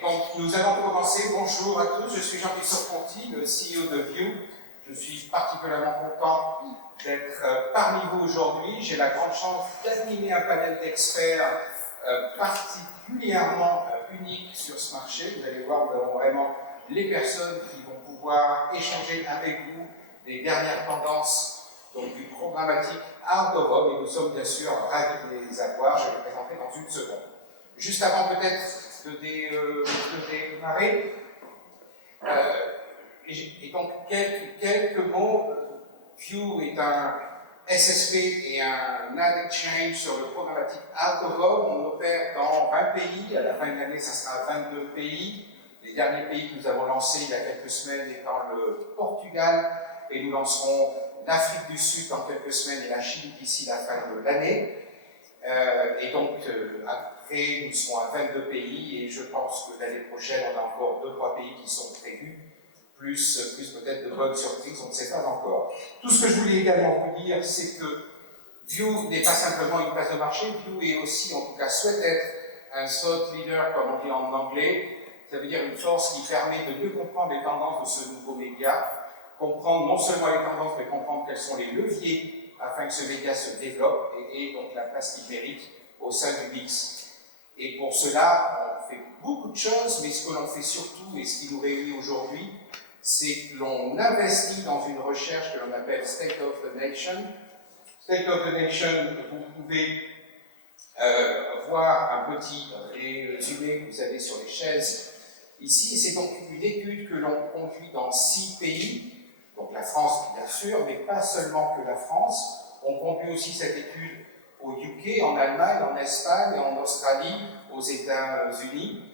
donc nous allons commencer. Bonjour à tous, je suis Jean-Christophe Conti, le CEO de View. Je suis particulièrement content d'être parmi vous aujourd'hui. J'ai la grande chance d'animer un panel d'experts particulièrement unique sur ce marché. Vous allez voir, nous avons vraiment les personnes qui vont pouvoir échanger avec vous des dernières tendances donc du programmatique out of home, et nous sommes bien sûr ravis de les avoir. Je vais les présenter dans une seconde. Juste avant peut-être de démarrer, et donc quelques mots. View est un SSP et un ad exchange sur le programmatique out of home. On opère dans 20 pays. À la fin de l'année, ça sera 22 pays. Les derniers pays que nous avons lancés il y a quelques semaines étant le Portugal, et nous lancerons l'Afrique du Sud dans quelques semaines et la Chine d'ici la fin de l'année. Et donc, après, nous serons à 22 pays, et je pense que l'année prochaine, on a encore 2-3 pays qui sont prévus, plus peut-être de bonnes surprises, on ne sait pas encore. Tout ce que je voulais également vous dire, c'est que View n'est pas simplement une place de marché, View est aussi, en tout cas, souhaite être un thought leader, comme on dit en anglais. Ça veut dire une force qui permet de mieux comprendre les tendances de ce nouveau média, comprendre non seulement les tendances, mais comprendre quels sont les leviers afin que ce média se développe et donc la place qu'il mérite au sein du mix. Et pour cela, on fait beaucoup de choses, mais ce que l'on fait surtout, et ce qui nous réunit aujourd'hui, c'est que l'on investit dans une recherche que l'on appelle State of the Nation. State of the Nation, vous pouvez voir un petit résumé que vous avez sur les chaises ici. C'est donc une étude que l'on conduit dans 6 pays, donc la France bien sûr, mais pas seulement que la France. On conduit aussi cette étude au UK, en Allemagne, en Espagne, en Australie, aux États-Unis.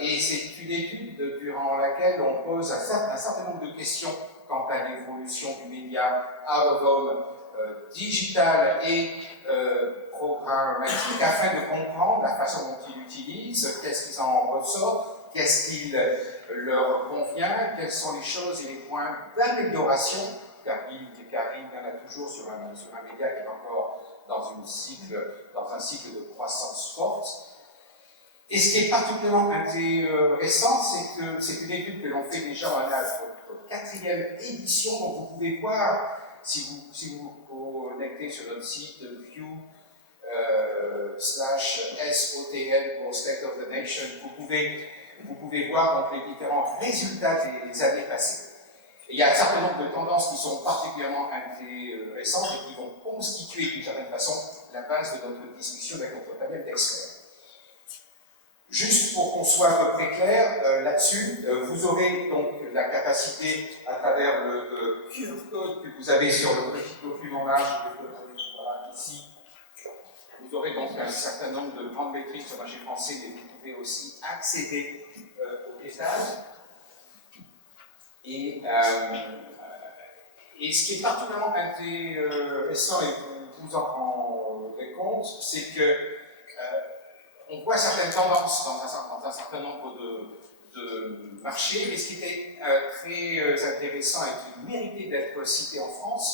Et c'est une étude durant laquelle on pose un certain nombre de questions quant à l'évolution du média out of home, digital et programmatique, afin de comprendre la façon dont ils l'utilisent, qu'est-ce qu'ils en ressortent, qu'est-ce qui leur convient, quelles sont les choses et les points d'amélioration, car il y en a toujours sur un média qui est encore dans un cycle de croissance forte. Et ce qui est particulièrement intéressant, c'est que c'est une étude que l'on fait déjà en notre 4e édition, donc vous pouvez voir, si vous vous connectez sur notre site View /SOTN pour State of the Nation, vous pouvez voir donc les différents résultats des années passées. Et il y a un certain nombre de tendances qui sont particulièrement intéressantes et qui vont constituer d'une certaine façon la base de notre discussion avec notre panel d'experts. Juste pour qu'on soit à peu près clair là-dessus, vous aurez donc la capacité, à travers le QR code que vous avez sur le petit document en marge, ici, vous aurez donc un certain nombre de grandes métriques sur le marché français, mais vous pouvez aussi accéder au détail. Et ce qui est particulièrement intéressant, et vous vous en rendrez compte, c'est que on voit certaines tendances dans un certain nombre de marchés, mais ce qui était très intéressant et qui méritait d'être cité en France,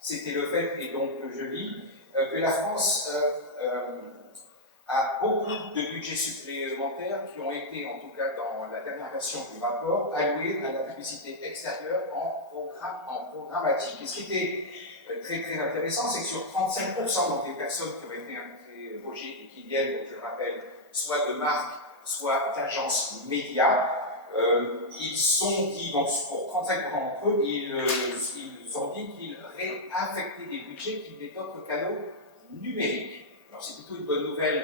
c'était le fait, et donc je lis, que la France a beaucoup de budgets supplémentaires qui ont été, en tout cas dans la dernière version du rapport, alloués à la publicité extérieure en programmatique. Et ce qui était très très intéressant, c'est que sur 35% donc des personnes qui ont été interrogées et qui viennent, donc je le rappelle, soit de marques, soit d'agences médias, ils ont dit, donc pour 35% d'entre eux, ils ont dit qu'ils réaffectaient des budgets qui étaient d'autres canaux numériques. Alors c'est plutôt une bonne nouvelle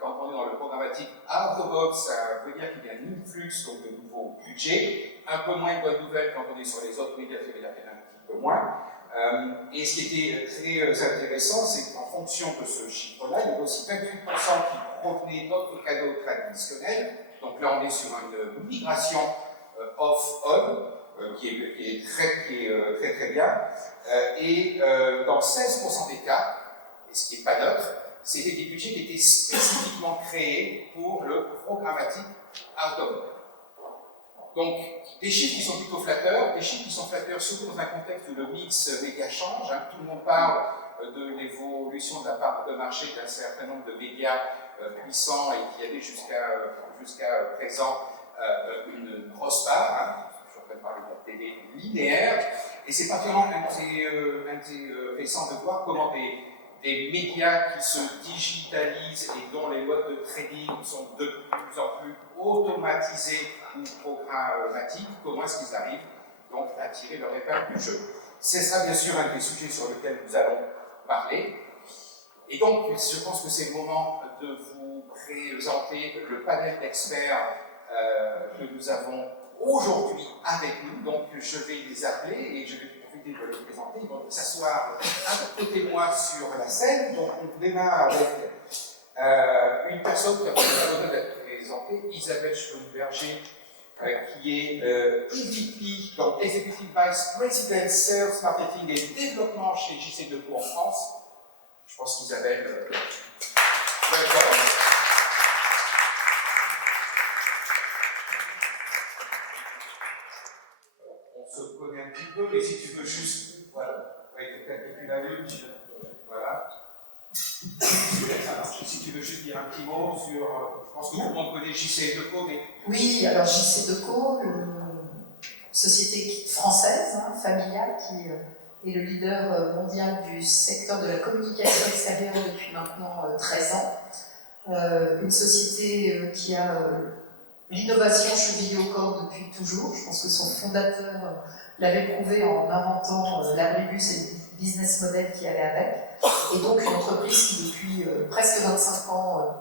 quand on est dans le programmatique out of home, ça veut dire qu'il y a un influx donc de nouveaux budgets. Un peu moins une bonne nouvelle quand on est sur les autres médias, ça veut dire qu'il y en a un petit peu moins. Et ce qui était très intéressant, c'est qu'en fonction de ce chiffre-là, il y avait aussi 28% qui provenaient d'autres canaux traditionnels. Donc là, on est sur une migration off-on, qui est très très bien. Et dans 16% des cas, et ce qui n'est pas neutre, c'était des budgets qui étaient spécifiquement créés pour le programmatique out of home. Donc, des chiffres qui sont plutôt flatteurs, des chiffres qui sont flatteurs surtout dans un contexte où le mix média change. Tout le monde parle de l'évolution de la part de marché d'un certain nombre de médias puissants et qui avaient jusqu'à présent une grosse part. Hein. Je suis en train de parler de la télé linéaire. Et c'est particulièrement intéressant de voir comment des médias qui se digitalisent et dont les modes de trading sont de plus en plus automatisés ou programmatiques, comment est-ce qu'ils arrivent donc à tirer leur épingle du jeu. Ce sera bien sûr un des sujets sur lesquels nous allons parler. Et donc, je pense que c'est le moment de vous présenter le panel d'experts que nous avons aujourd'hui avec nous. Donc, je vais les appeler et je vais profiter de les présenter. Ils vont s'asseoir à côté de moi sur la scène. Donc, on démarre avec une personne qui a besoin d'être présentée, Isabelle Schönberger, qui est EVP, donc Executive Vice President Sales, Marketing et Développement chez JC2Co en France. Je pense qu'Isabelle, welcome. On se connaît un petit peu, mais si tu veux juste, voilà, peut-être que tu l'as vu, voilà. Ça marche. Si tu veux juste dire un petit mot sur, je pense que tout le monde connaît JC2Co, mais... Oui, alors JC2Co, société française, hein, familiale, qui est le leader mondial du secteur de la communication extérieure depuis maintenant 13 ans. Une société qui a l'innovation chevillée au corps depuis toujours. Je pense que son fondateur l'avait prouvé en inventant l'abribus et le business model qui allait avec. Et donc une entreprise qui depuis presque 25 ans,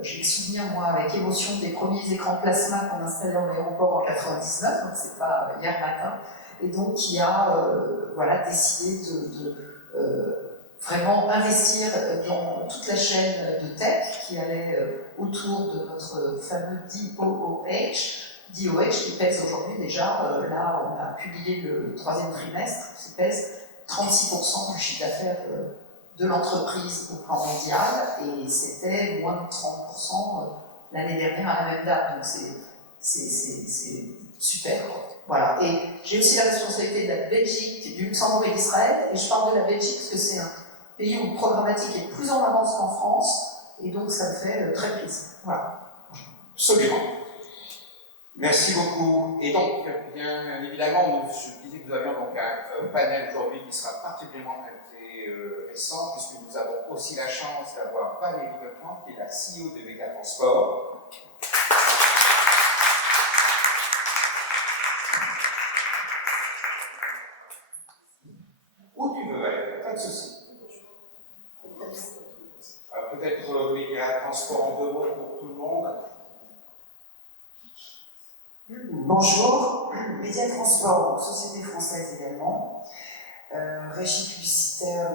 j'ai le souvenir moi avec émotion des premiers écrans plasma qu'on installait en aéroport en 99, donc c'est pas hier matin, et donc qui a voilà, décidé de vraiment investir dans toute la chaîne de tech qui allait autour de notre fameux DOOH, qui pèse aujourd'hui déjà, là on a publié le 3e trimestre, qui pèse 36% du chiffre d'affaires de l'entreprise au plan mondial, et c'était moins de 30% l'année dernière à la même date, donc c'est super. Voilà. Et j'ai aussi la responsabilité de la Belgique, du Luxembourg et d'Israël, et je parle de la Belgique parce que c'est un pays où le programmatique est plus en avance qu'en France, et donc ça me fait très plaisir. Voilà. Absolument. Merci beaucoup. Et donc, bien évidemment, je disais que nous avions donc un panel aujourd'hui qui sera particulièrement intéressant, puisque nous avons aussi la chance d'avoir Valérie Leclerc, qui est la CEO de Méga Transport. Où tu veux aller, pas de souci. Peut-être Méga Transport en 2 mots pour tout le monde. Bonjour, Média Transport, société française également, régie publicitaire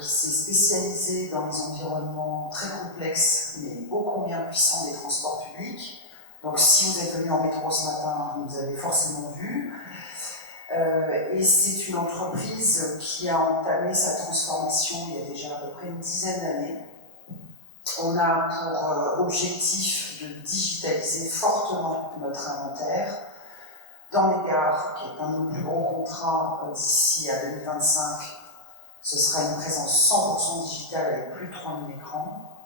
qui s'est spécialisée dans les environnements très complexes mais ô combien puissants des transports publics. Donc si vous êtes venu en métro ce matin, vous nous avez forcément vu. Et c'est une entreprise qui a entamé sa transformation il y a déjà à peu près une dizaine d'années. On a pour objectif de digitaliser fortement notre inventaire. Dans les gares, qui est un de nos plus gros contrats d'ici à 2025, ce sera une présence 100% digitale avec plus de 3000 écrans.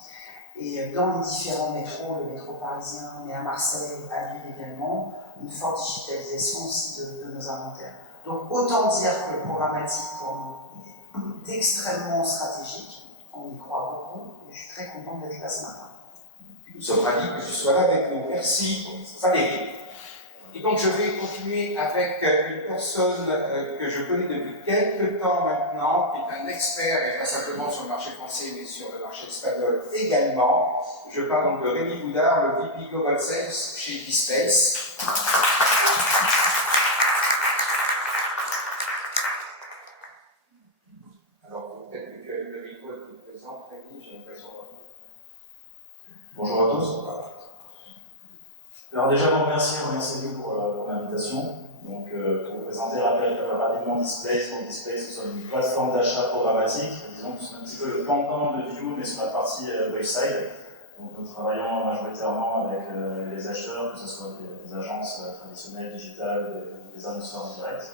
Et dans les différents métros, le métro parisien, mais à Marseille, à Lille également, une forte digitalisation aussi de nos inventaires. Donc autant dire que le programmatique pour nous est extrêmement stratégique, on y croit beaucoup, et je suis très contente d'être là ce matin. Nous sommes ravis que tu sois là avec nous. Merci Valérie. Et donc je vais continuer avec une personne que je connais depuis quelques temps maintenant, qui est un expert, et pas simplement sur le marché français, mais sur le marché espagnol également. Je parle donc de Rémi Boudard, le VP Global Sales chez Dispace. Alors peut-être que tu as eu le micro qui te présente, Rémi, j'ai l'impression. Bonjour à tous. Alors déjà, remerciez-vous pour l'invitation. Donc, pour vous présenter rapidement Displace. Donc, Displace, nous sommes une plateforme d'achat programmatique. Disons que c'est un petit peu le pendant de View, mais sur la partie website. Donc, nous travaillons majoritairement avec les acheteurs, que ce soit des agences traditionnelles, digitales, des annonceurs en direct.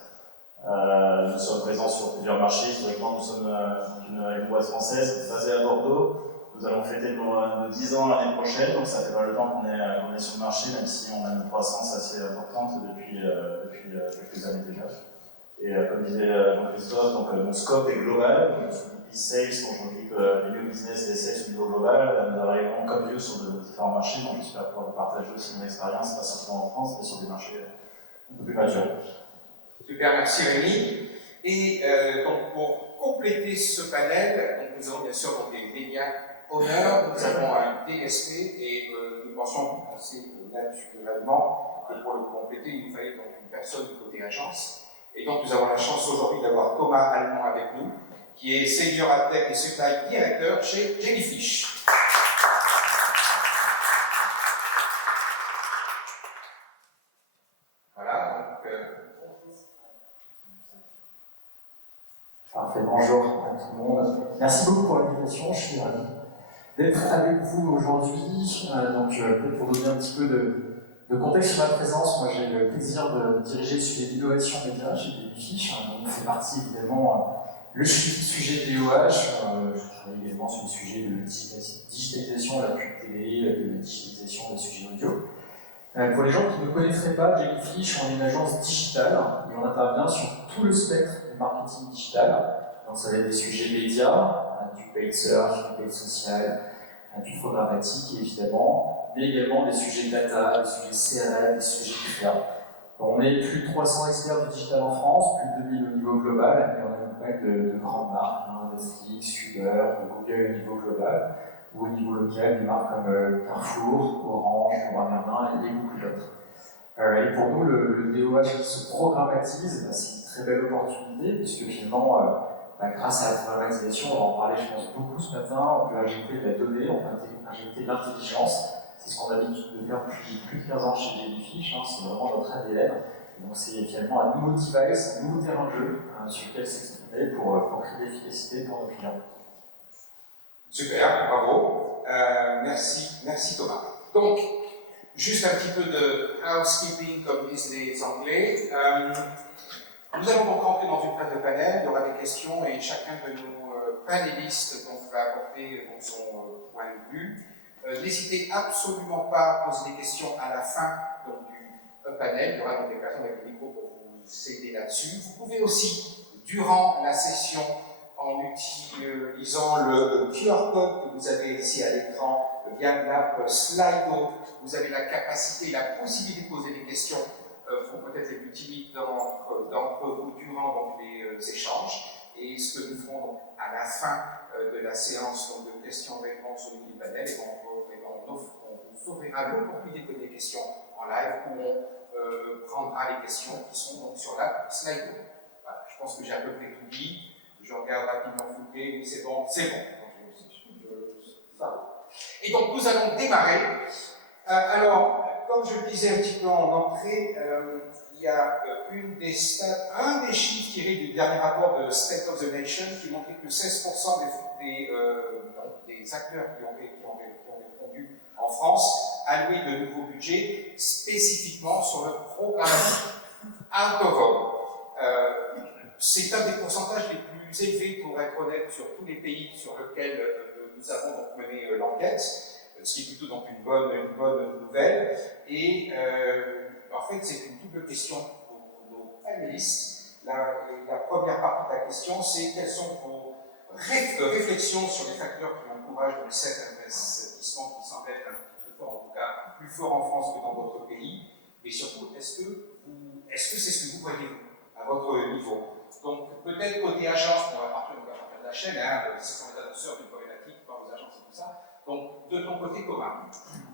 Nous sommes présents sur plusieurs marchés. Historiquement, nous sommes une boîte française basée à Bordeaux. Nous allons fêter nos 10 ans l'année prochaine, donc ça fait pas le temps qu'on est sur le marché, même si on a une croissance assez importante depuis quelques années déjà. Et comme disait Jean-Christophe, donc mon scope est global. Je suis VP Sales, donc je m'occupe des new business et des sales au niveau global. Nous arrivons comme Dieu sur de différents marchés, donc j'espère pouvoir vous partager aussi mon expérience, pas simplement en France, mais sur des marchés un peu plus matures. Super, merci Rémi. Et donc pour compléter ce panel, donc nous avons bien sûr donc, des médias honneurs, nous avons un DSP et nous pensons assez naturellement, et pour le compléter, il nous fallait donc une personne du côté agence. Et donc nous avons la chance aujourd'hui d'avoir Thomas Allemand avec nous, qui est Senior Adtech et Supply Directeur chez Jellyfish. Voilà, donc... Parfait, bonjour à tout le monde. Merci beaucoup pour l'invitation, je suis ravi d'être avec vous aujourd'hui. Peut-être pour donner un petit peu de contexte sur ma présence, moi j'ai le plaisir de diriger le sujet d'innovation média chez Jellyfish. On fait partie évidemment le sujet DOH. Je travaille également sur le sujet de digitalisation de la pub télé, de la digitalisation des sujets audio. Pour les gens qui ne connaîtraient pas Jellyfish, on est une agence digitale et on intervient sur tout le spectre du marketing digital. Donc ça va être des sujets médias, du paid search, du paid social, du programmatique évidemment, mais également des sujets data, des sujets CRM, des sujets PR. On est plus de 300 experts du digital en France, plus de 2000 au niveau global, et on accompagne de grandes marques, Netflix, Uber, Google au niveau global, ou au niveau local, des marques comme Carrefour, Orange, Leroy Merlin et beaucoup d'autres. Et pour nous, le DOH qui se programmatise, c'est une très belle opportunité, puisque finalement, grâce à la programmatisation, on va en parler je pense beaucoup ce matin, on peut injecter de la donnée, on peut injecter de l'intelligence. C'est ce qu'on a l'habitude de faire depuis plus de 15 ans chez Jellyfish, c'est vraiment notre ADN. Donc c'est finalement un nouveau device, un nouveau terrain de jeu sur lequel s'exprimer pour créer de l'efficacité pour nos clients. Super, bravo. Merci Thomas. Donc, juste un petit peu de housekeeping, comme disent les Anglais. Nous allons donc rentrer dans une phase de panel, il y aura des questions et chacun de nos panélistes donc, va apporter son point de vue. N'hésitez absolument pas à poser des questions à la fin donc, du panel, il y aura donc des personnes avec le micro pour vous aider là-dessus. Vous pouvez aussi, durant la session, en utilisant le QR code que vous avez ici à l'écran via l'app Slido, vous avez la capacité et la possibilité de poser des questions pour peut-être les plus timides d'entre vous durant donc, les échanges. Et ce que nous ferons donc, à la fin de la séance donc, de questions-réponses au niveau du panel, on vous offrira l'opportunité de poser des questions en live où on prendra les questions qui sont donc, sur l'app Slido. Voilà, je pense que j'ai à peu près tout dit. Je regarde rapidement Fouquet, oui c'est bon, c'est bon. Et donc nous allons démarrer. Alors, comme je le disais un petit peu en entrée, il y a un des chiffres tirés du dernier rapport de State of the Nation qui montrait que 16% des acteurs qui ont répondu en France allouaient de nouveaux budgets spécifiquement sur le programme Out of Home. C'est un des pourcentages les plus élevés, pour être honnête, sur tous les pays sur lesquels nous avons donc mené l'enquête, ce qui est plutôt donc une bonne nouvelle. Et en fait, c'est une double question pour nos panélistes. La première partie de la question, c'est quelles sont vos réflexions sur les facteurs qui encouragent donc cet investissement qui semble être un petit peu fort, en tout cas plus fort en France que dans d'autres pays. Mais surtout, est-ce que c'est ce que vous voyez à votre niveau? Donc, peut-être côté agence, on va partir de la chaîne, ce sont les annonceurs d'une problématique par vos agences et tout ça. Donc, de ton côté, Thomas.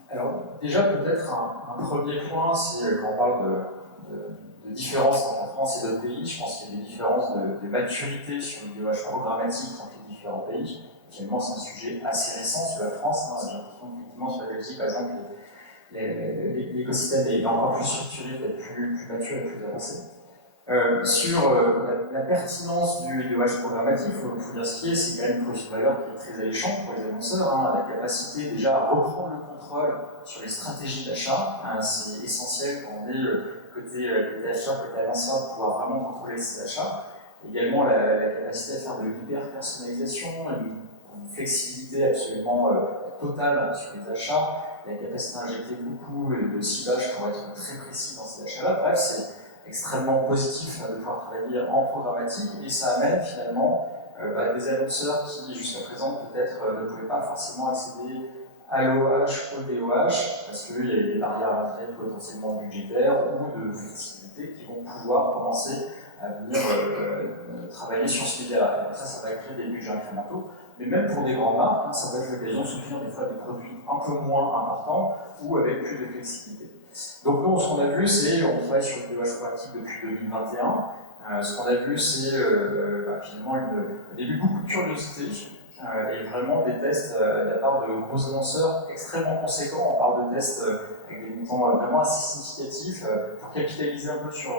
Alors, déjà, peut-être un premier point, c'est quand on parle de différences entre la France et d'autres pays, je pense qu'il y a des différences de maturité sur le DOH programmatique entre les différents pays. Finalement, c'est un sujet assez récent sur la France. J'ai l'impression qu'effectivement, sur la Belgique, par exemple, l'écosystème est encore plus structuré, peut-être plus mature et plus avancé. Sur la pertinence du DOH programmatique, il faut dire ce qui est, c'est quand même une proposition de valeur qui est très alléchante pour les annonceurs. La capacité déjà à reprendre le contrôle sur les stratégies d'achat, c'est essentiel quand on est côté achat, côté annonceur, de pouvoir vraiment contrôler ses achats. Également la capacité à faire de l'hyper-personnalisation, une flexibilité absolument totale sur les achats, la capacité à injecter beaucoup de ciblage pour être très précis dans ces achats-là. Bref, c'est extrêmement positif de pouvoir travailler en programmatique et ça amène finalement des annonceurs qui jusqu'à présent peut-être ne pouvaient pas forcément accéder à l'OH, au DOH, parce qu'il y a des barrières à l'entrée potentiellement budgétaires ou de flexibilité qui vont pouvoir commencer à venir travailler sur ce média-là. Ça va créer des budgets incrémentaux. Mais même pour des grandes marques, ça va être l'occasion de soutenir des fois des produits un peu moins importants ou avec plus de flexibilité. Donc nous, ce qu'on a vu, c'est, on travaille sur le DOH proactif depuis 2021. Ce qu'on a vu, c'est finalement au début beaucoup de curiosité et vraiment des tests de la part de gros annonceurs extrêmement conséquents. On parle de tests avec des montants vraiment assez significatifs pour capitaliser un peu sur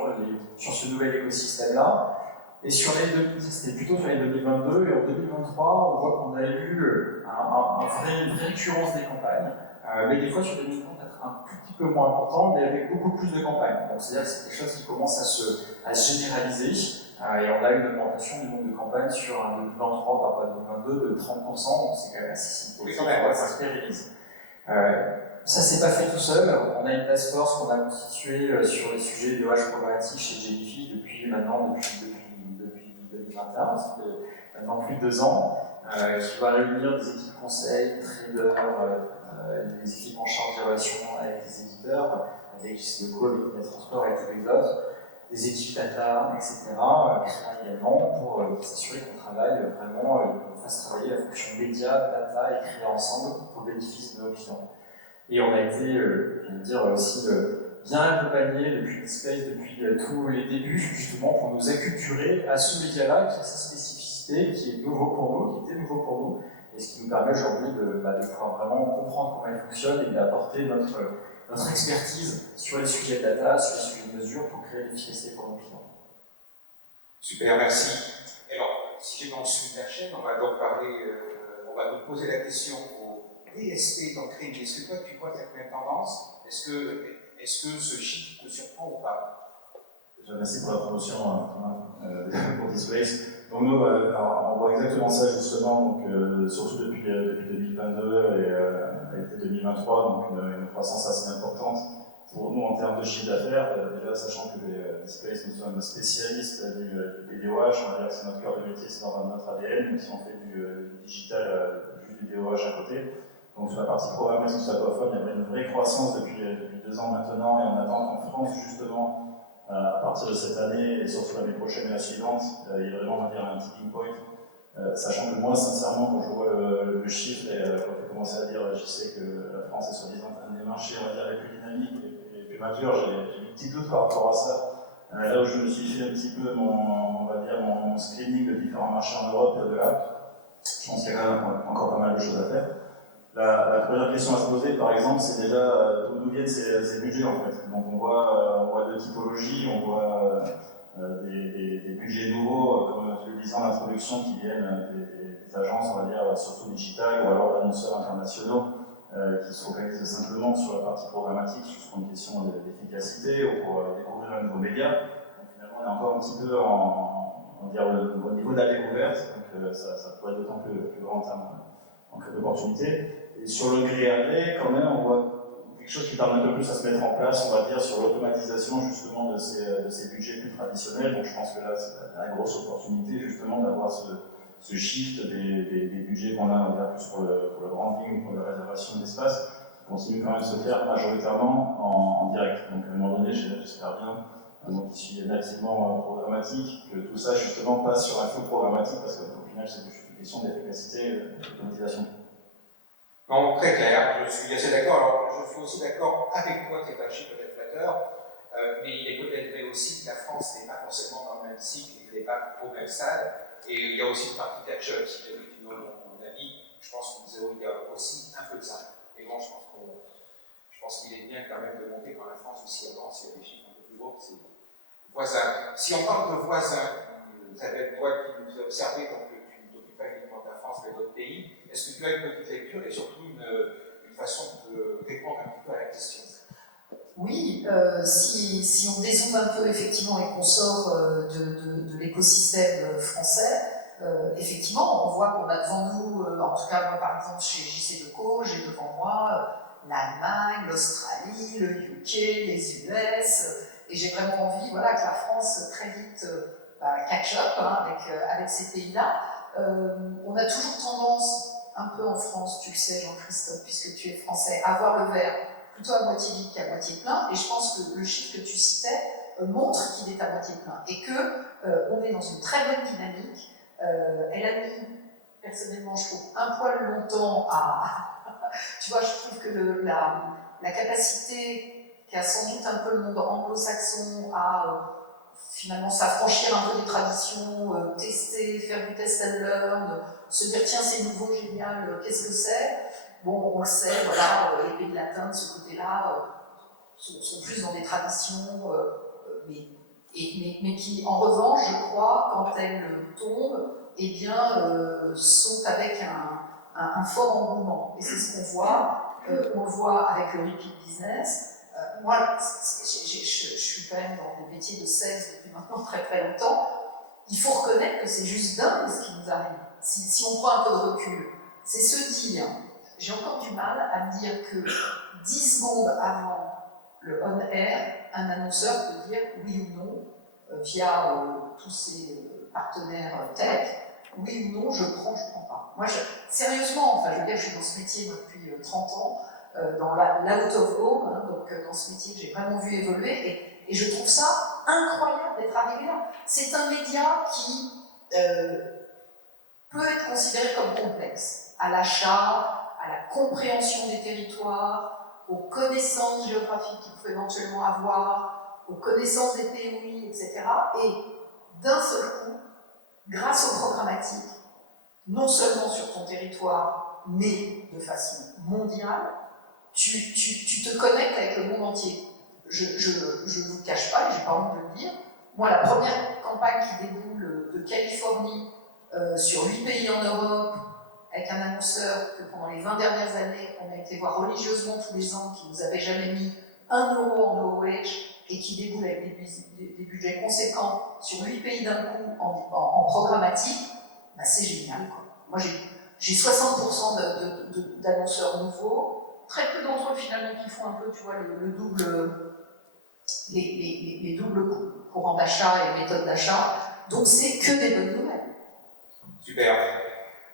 ce nouvel écosystème-là. Et c'était plutôt sur l'année 2022, et en 2023, on voit qu'on a eu une vraie récurrence des campagnes, mais des fois sur des montants peut-être un tout petit peu moins importants, mais avec beaucoup plus de campagnes. Donc c'est-à-dire que c'est quelque chose qui commence à se généraliser, et on a eu une augmentation du nombre de campagnes sur un 2023 par rapport à 2022 de 30%, donc c'est quand même assez significatif, ça se pérennise. Ça s'est pas fait tout seul, on a une task force qu'on a constituée sur les sujets de DOH programmatique chez Jellyfish depuis 2021, ça fait maintenant plus de 2 ans, qui va réunir des équipes conseils, traders, des équipes en charge des relations avec les éditeurs, avec le call, les transports et tous les autres, des équipes data, etc. également pour s'assurer qu'on travaille vraiment, qu'on fasse travailler la fonction média, data et créer ensemble pour le bénéfice de nos clients. Et on a été, aussi bien accompagné depuis Displace, depuis tous les débuts, justement pour nous acculturer à ce média-là qui a sa spécificité, qui est nouveau pour nous, qui était nouveau pour nous, et ce qui nous permet aujourd'hui de pouvoir vraiment comprendre comment il fonctionne et d'apporter notre expertise sur les sujets de data, sur les sujets de mesure pour créer l'efficacité pour nos clients. Super, merci. Alors, si j'ai dans le super chaîne, on va donc on va donc poser la question au DSP dans Cringe. Est-ce que toi tu vois cette même tendance? Est-ce que ce chiffre te surprend ou pas? Déjà, merci pour la promotion pour Displace. Donc nous, on voit exactement ça justement, donc, surtout depuis 2022 et l'été 2023, donc une croissance assez importante pour nous en termes de chiffre d'affaires. Déjà, sachant que Displace, nous sommes spécialistes du DOH, on va dire que c'est notre cœur de métier, c'est dans notre ADN, même si on fait du digital, juste du DOH à côté. Donc sur la partie programmation francophone, il y a une vraie croissance depuis 2 ans maintenant, et on attend qu'en France, justement, à partir de cette année et surtout l'année prochaine et la suivante, il y a vraiment, on va dire, un tipping point. Sachant que moi, sincèrement, quand je vois le chiffre et quand tu commences à dire, je sais que la France est soi-disant un des marchés, on va dire, les plus dynamiques et plus matures, j'ai un petit doute par rapport à ça. Là où je me suis fait un petit peu mon screening de différents marchés en Europe et au-delà, je pense qu'il y a quand même encore pas mal de choses à faire. La première question à se poser, par exemple, c'est déjà d'où viennent ces budgets en fait. Donc on voit 2 typologies, on voit des budgets nouveaux, comme tu le disais en introduction, qui viennent des agences, on va dire, surtout digitales, ou alors d'annonceurs internationaux, qui se focalisent simplement sur la partie programmatique, juste pour une question d'efficacité ou pour découvrir un nouveau média. Donc finalement, on est encore un petit peu au niveau de la découverte, donc ça pourrait être d'autant plus grand en termes d'opportunités. Et sur le gré à gré, quand même, on voit quelque chose qui tarde un peu plus à se mettre en place, on va dire, sur l'automatisation justement de ces budgets plus traditionnels. Donc je pense que là, c'est la grosse opportunité justement d'avoir ce shift des budgets qu'on a, on va dire, plus pour le branding ou pour la réservation d'espace, qui continue quand même de se faire majoritairement en direct. Donc à un moment donné, j'espère bien, moi qui suis nativement programmatique, que tout ça justement passe sur un flux programmatique, parce qu'au final, c'est juste une question d'efficacité et d'automatisation. Non, très clair, je suis assez d'accord. Alors, je suis aussi d'accord avec toi que c'est un chiffre peut-être flatteur, mais il est peut-être vrai aussi que la France n'est pas forcément dans le même cycle, elle n'est pas au même stade, et il y a aussi une partie catch-up. Si jamais tu donnes mon avis, je pense qu'il y a aussi un peu de ça. Et bon, je pense qu'il est bien quand même de monter quand la France aussi avance, il y a des chiffres un peu plus gros que ses voisins. Si on parle de voisins, ça va être toi qui nous as observé, donc tu ne t'occupes pas uniquement de la France, mais d'autres pays. Est-ce que tu as une petite lecture et surtout une façon de répondre un petit peu à la question? Oui, oui, si on dézoome un peu effectivement et qu'on sort de l'écosystème français, effectivement, on voit qu'on a devant nous, en tout cas moi par exemple chez JCDecaux, j'ai devant moi l'Allemagne, l'Australie, le UK, les US, et j'ai vraiment envie voilà, que la France très vite catch up avec ces pays-là. On a toujours tendance, un peu en France, tu le sais Jean-Christophe, puisque tu es français, à voir le verre plutôt à moitié vide qu'à moitié plein, et je pense que le chiffre que tu citais montre qu'il est à moitié plein, et qu'on est dans une très bonne dynamique. Elle a mis, personnellement, je trouve, un poil longtemps à... tu vois, je trouve que la capacité qu'a sans doute un peu le monde anglo-saxon à finalement s'affranchir un peu des traditions, tester, faire du test and learn, se dire tiens c'est nouveau, génial, qu'est-ce que c'est? Bon, on le sait, voilà, les pays latins de ce côté-là sont plus dans des traditions, mais qui, en revanche, je crois, quand elles tombent, eh bien, sont avec un fort engouement. Et c'est ce qu'on voit. On le voit avec le repeat business. Moi, je suis quand même dans des métiers de sales depuis maintenant très très longtemps. Il faut reconnaître que c'est juste dingue ce qui nous arrive. Si on prend un peu de recul, c'est se dire, j'ai encore du mal à me dire que 10 secondes avant le on-air, un annonceur peut dire oui ou non, via tous ses partenaires tech, oui ou non, je prends pas. Moi, sérieusement, enfin, je veux dire, je suis dans ce métier moi, depuis 30 ans, dans l'out of home, hein, donc dans ce métier que j'ai vraiment vu évoluer, et je trouve ça incroyable d'être arrivé là. C'est un média qui peut être considéré comme complexe, à l'achat, à la compréhension des territoires, aux connaissances géographiques qu'il faut éventuellement avoir, aux connaissances des POI, etc. Et d'un seul coup, grâce au programmatique, non seulement sur ton territoire, mais de façon mondiale, tu te connectes avec le monde entier. Je ne vous le cache pas, et j'ai pas honte de le dire, moi la première campagne qui déboule de Californie sur 8 pays en Europe, avec un annonceur que pendant les 20 dernières années, on a été voir religieusement tous les ans, qui nous avait jamais mis 1 euro en no wage, et qui déboule avec des budgets conséquents sur 8 pays d'un coup en programmatique, bah c'est génial, quoi. Moi j'ai 60% d'annonceurs nouveaux, très peu d'entre eux finalement qui font un peu, tu vois, le double, les doubles courants d'achat et méthodes d'achat, donc c'est que des bonnes nouvelles. Super.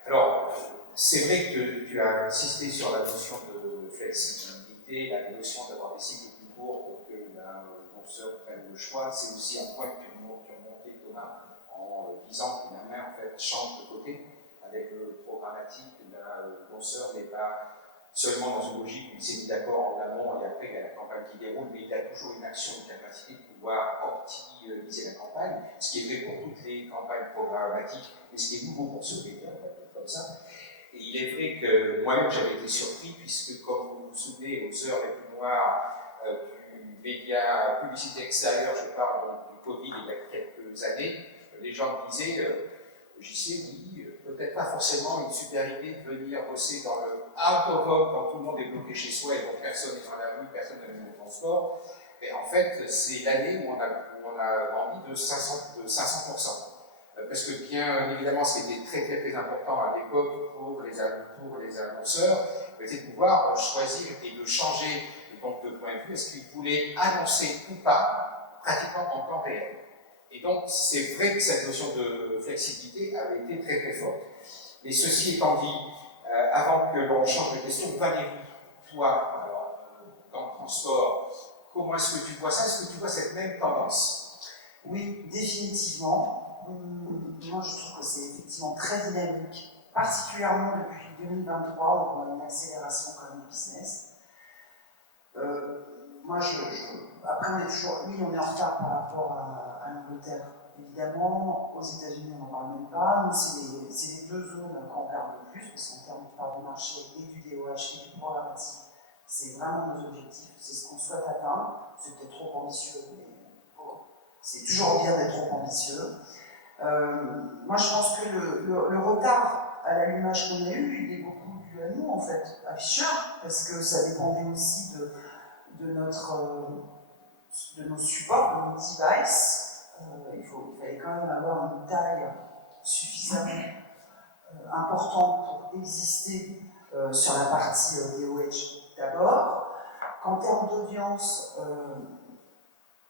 Alors, c'est vrai que tu as insisté sur la notion de flexibilité, la notion d'avoir des cycles plus courts pour que l'annonceur prenne le choix. C'est aussi un point que tu remontais, Thomas, en disant que la main en fait change de côté. Avec le programmatique, l'annonceur n'est pas seulement dans une logique où il s'est mis d'accord en amont et après il y a la campagne qui déroule, mais il a toujours une action, une capacité de pouvoir optimiser la campagne, ce qui est vrai pour toutes les campagnes programmatiques, mais ce qui est nouveau pour ce média, on va dire comme ça. Et il est vrai que moi-même j'avais été surpris, puisque comme vous vous souvenez, aux heures les plus noires du média publicité extérieure, je parle donc du Covid il y a quelques années, les gens me disaient JC, oui, peut-être pas forcément une super idée de venir bosser dans le out of home quand tout le monde est bloqué chez soi et donc personne n'est dans la rue, personne n'est dans le transport. Et en fait, c'est l'année où on a grandi de 500%. Parce que bien évidemment, ce qui était très très très important à l'époque pour les annonceurs, c'était de pouvoir choisir et de changer donc, de point de vue, est-ce qu'ils voulaient annoncer ou pas, pratiquement en temps réel. Et donc, c'est vrai que cette notion de flexibilité avait été très très forte. Mais ceci étant dit, avant que l'on change de question, Valérie, toi, alors, dans le transport, comment est-ce que tu vois ça? Est-ce que tu vois cette même tendance? Oui, définitivement. Moi, je trouve que c'est effectivement très dynamique, particulièrement depuis 2023, où on a une accélération quand même du business. Moi, après, on est toujours, oui, on est en retard par rapport à l'Angleterre, évidemment. Aux États-Unis, on n'en parle même pas. Nous, c'est les deux zones qu'on regarde le plus, parce qu'en termes de part de marché et du DOH et du programmatique, c'est vraiment nos objectifs, c'est ce qu'on souhaite atteindre. C'est peut-être trop ambitieux, mais bon, c'est toujours bien d'être trop ambitieux. Moi, je pense que le retard à l'allumage qu'on a eu, il est beaucoup dû à nous, en fait, afficheurs, parce que ça dépendait aussi de notre nos supports, de nos devices. Il fallait quand même avoir une taille suffisamment importante pour exister sur la partie DOH d'abord. Qu'en termes d'audience,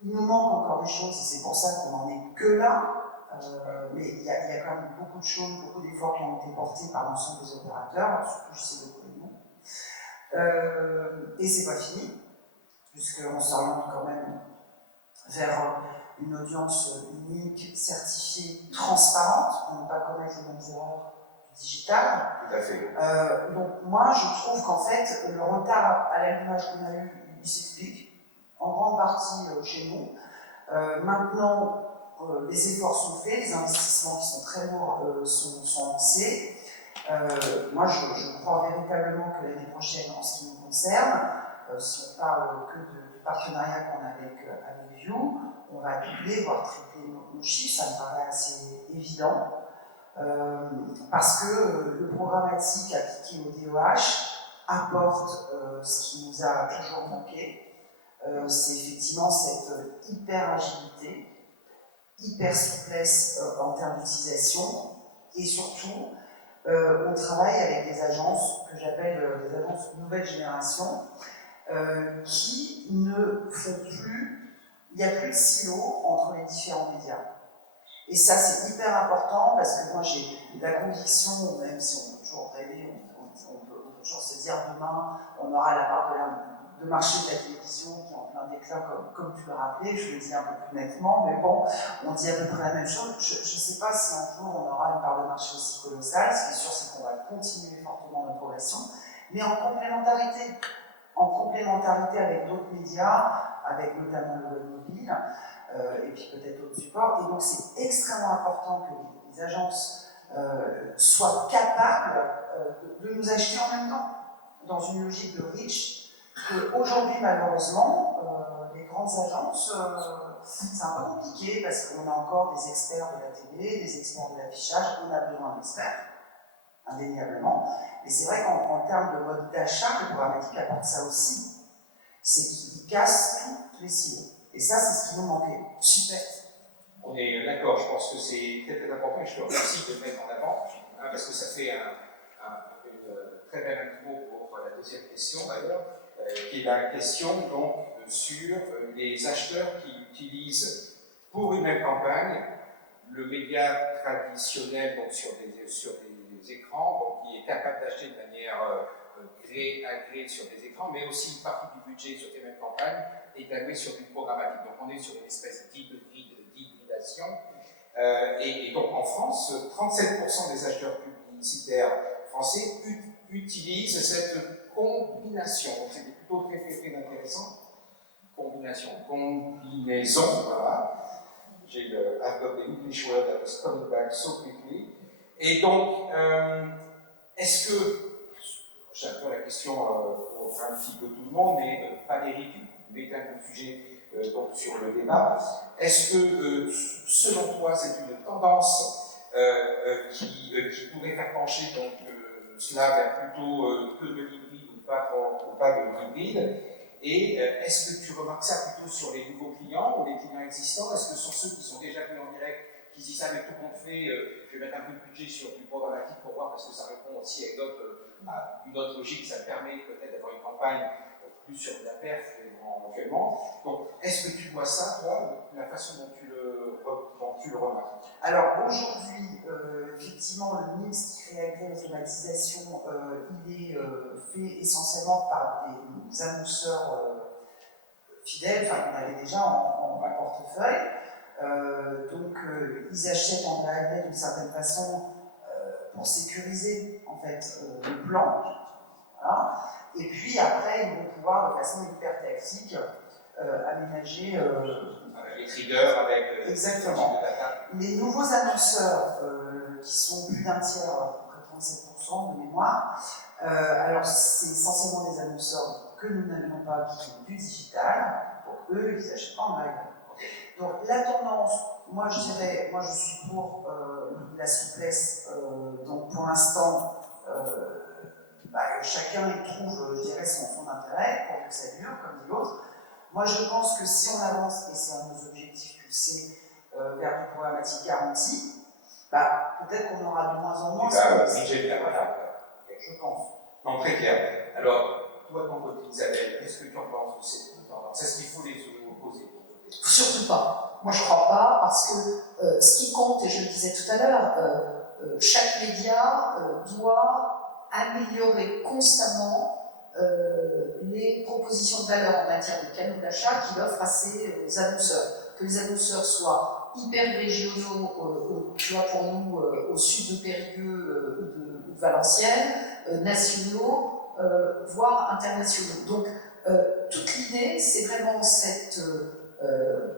il nous manque encore des choses, et c'est pour ça qu'on n'en est que là. Mais il y a quand même beaucoup de choses, beaucoup d'efforts qui ont été portés par l'ensemble des opérateurs, surtout JCDecaux et nous. Et c'est pas fini, puisqu'on s'oriente quand même vers une audience unique, certifiée, transparente, pour ne pas commettre les mêmes erreurs du digital. Tout à fait. Donc moi, je trouve qu'en fait, le retard à l'allumage qu'on a eu, il s'explique, en grande partie chez nous. Maintenant, les efforts sont faits, les investissements qui sont très lourds sont lancés. Moi, je crois véritablement que l'année prochaine, en ce qui nous concerne, si on parle que du partenariat qu'on a avec View, on va doubler, voire tripler nos chiffres, ça me paraît assez évident. Parce que le programmatique appliqué au DOH apporte ce qui nous a toujours manqué. C'est effectivement cette hyper agilité, hyper souplesse en termes d'utilisation, et surtout, on travaille avec des agences que j'appelle des agences nouvelle génération, qui ne font plus, il n'y a plus de silo entre les différents médias. Et ça, c'est hyper important parce que moi, j'ai la conviction, même si on peut toujours rêver, on peut toujours se dire demain, on aura la part de marché de la télévision qui est en plein déclin, comme tu le rappelais, je le dis un peu plus nettement, mais bon, on dit à peu près la même chose. Je ne sais pas si un jour on aura une part de marché aussi colossale, ce qui est sûr, c'est qu'on va continuer fortement notre progression, mais en complémentarité avec d'autres médias, avec notamment le web mobile, et puis peut-être d'autres supports. Et donc c'est extrêmement important que les agences soient capables de nous acheter en même temps, dans une logique de reach, qu'aujourd'hui malheureusement, les grandes agences, c'est un peu compliqué parce qu'on a encore des experts de la télé, des experts de l'affichage, on a besoin d'experts, indéniablement. Et c'est vrai qu'en termes de mode d'achat, le programmatique apporte ça aussi. C'est qu'il casse tous les silos. Et ça, c'est ce qui nous manquait. Super. On est d'accord, je pense que c'est très très important et je te remercie de le mettre en avant, parce que ça fait une très belle intro pour la deuxième question d'ailleurs, qui est la question donc sur les acheteurs qui utilisent pour une même campagne le média traditionnel donc sur des écrans, donc qui est capable d'acheter de manière gré à gré sur des écrans, mais aussi une partie du budget sur ces mêmes campagnes est allouée sur du programmatique. Donc on est sur une espèce d'hybridation. Et donc en France, 37% des acheteurs publicitaires français utilisent cette combinaison. Donc c'est plutôt très intéressant. Combinaison, voilà. I've got the English word that was coming back so quickly. Et donc, est-ce que, j'ai un peu la question pour un petit peu tout le monde, mais Valérie, tu mettez un peu le sujet donc sur le débat. Est-ce que, selon toi, c'est une tendance qui pourrait faire pencher donc, cela vers plutôt que de l'hybride ou pas de l'hybride? Et est-ce que tu remarques ça plutôt sur les nouveaux clients ou les clients existants? Est-ce que ce sont ceux qui sont déjà venus en direct, qui disent avec tout compte fait, je vais mettre un peu de budget sur du programmatique pour voir, parce que ça répond aussi à une autre logique, ça permet peut-être d'avoir une campagne plus sur de la perf éventuellement. Donc, est-ce que tu vois ça, toi, la façon dont tu le remarques? Alors aujourd'hui, effectivement, le mix qui crée l'automatisation, il est fait essentiellement par des annonceurs fidèles, enfin qu'on avait déjà en portefeuille. Donc ils achètent en direct d'une certaine façon pour sécuriser en fait le plan. Voilà. Et puis après, ils vont pouvoir de façon hyper tactique aménager. Avec les triggers, avec exactement. Les nouveaux annonceurs, qui sont plus d'un tiers, à peu près 37% de mémoire, alors c'est essentiellement des annonceurs que nous n'avions pas qui font du digital, pour eux, ils achètent pas en live. Donc la tendance, moi je suis pour la souplesse, donc pour l'instant, chacun y trouve, je dirais, son intérêt, pour que ça dure, comme dit l'autre. Moi, je pense que si on avance, et c'est un de nos objectifs, tu le sais, vers du programmatique garanti, bah, peut-être qu'on aura de moins en moins. Voilà, Je pense. non, très clair. Alors, toi, de ton côté, Isabelle, qu'est-ce que tu en penses de cette tendance? Est-ce qu'il faut les opposer? Surtout pas. Moi, je crois pas, parce que ce qui compte, et je le disais tout à l'heure, chaque média doit améliorer constamment les propositions de valeur en matière de canaux d'achat qu'il offre à ses annonceurs. Que les annonceurs soient hyper régionaux, tu vois, pour nous, au sud de Périgueux ou de Valenciennes, nationaux, voire internationaux. Donc, toute l'idée, c'est vraiment cette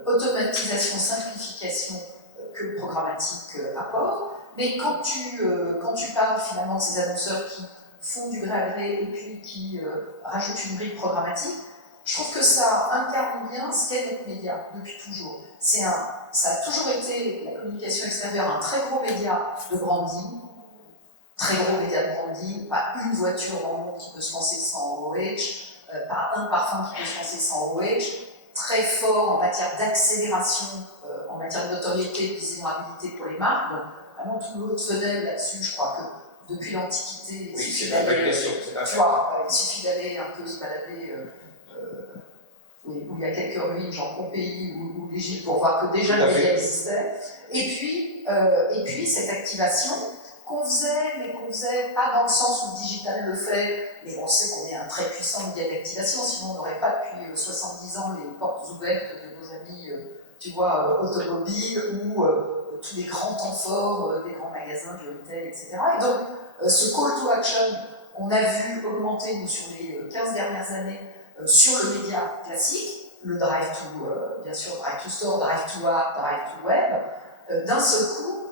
automatisation, simplification que le programmatique apporte. Mais quand tu parles finalement de ces annonceurs qui font du gré à gré et puis qui rajoutent une brique programmatique, je trouve que ça incarne bien ce qu'est notre média depuis toujours. Ça a toujours été, la communication extérieure, un très gros média de branding, très gros média de branding, pas une voiture dans le monde qui peut se lancer sans OH, pas un parfum qui peut se lancer sans OH, très fort en matière d'accélération, en matière de notoriété et de désirabilité pour les marques. Donc, vraiment, tout le haut de fenêtre là-dessus, je crois que depuis l'Antiquité, Oui, c'est la bonne question. Il suffit d'aller un peu se balader où il y a quelques ruines, genre Pompéi ou l'Égypte, pour voir que déjà le média existait. Et puis cette activation qu'on faisait, mais qu'on faisait pas dans le sens où le digital le fait, mais on sait qu'on est un très puissant média d'activation, sinon on n'aurait pas depuis 70 ans les portes ouvertes de nos amis, tu vois, automobiles ou tous les grands temps forts des grands magasins du retail, etc. Et donc, ce call to action qu'on a vu augmenter nous, sur les 15 dernières années sur le média classique, le drive to, bien sûr, drive to store, drive to app, drive to web, d'un seul coup,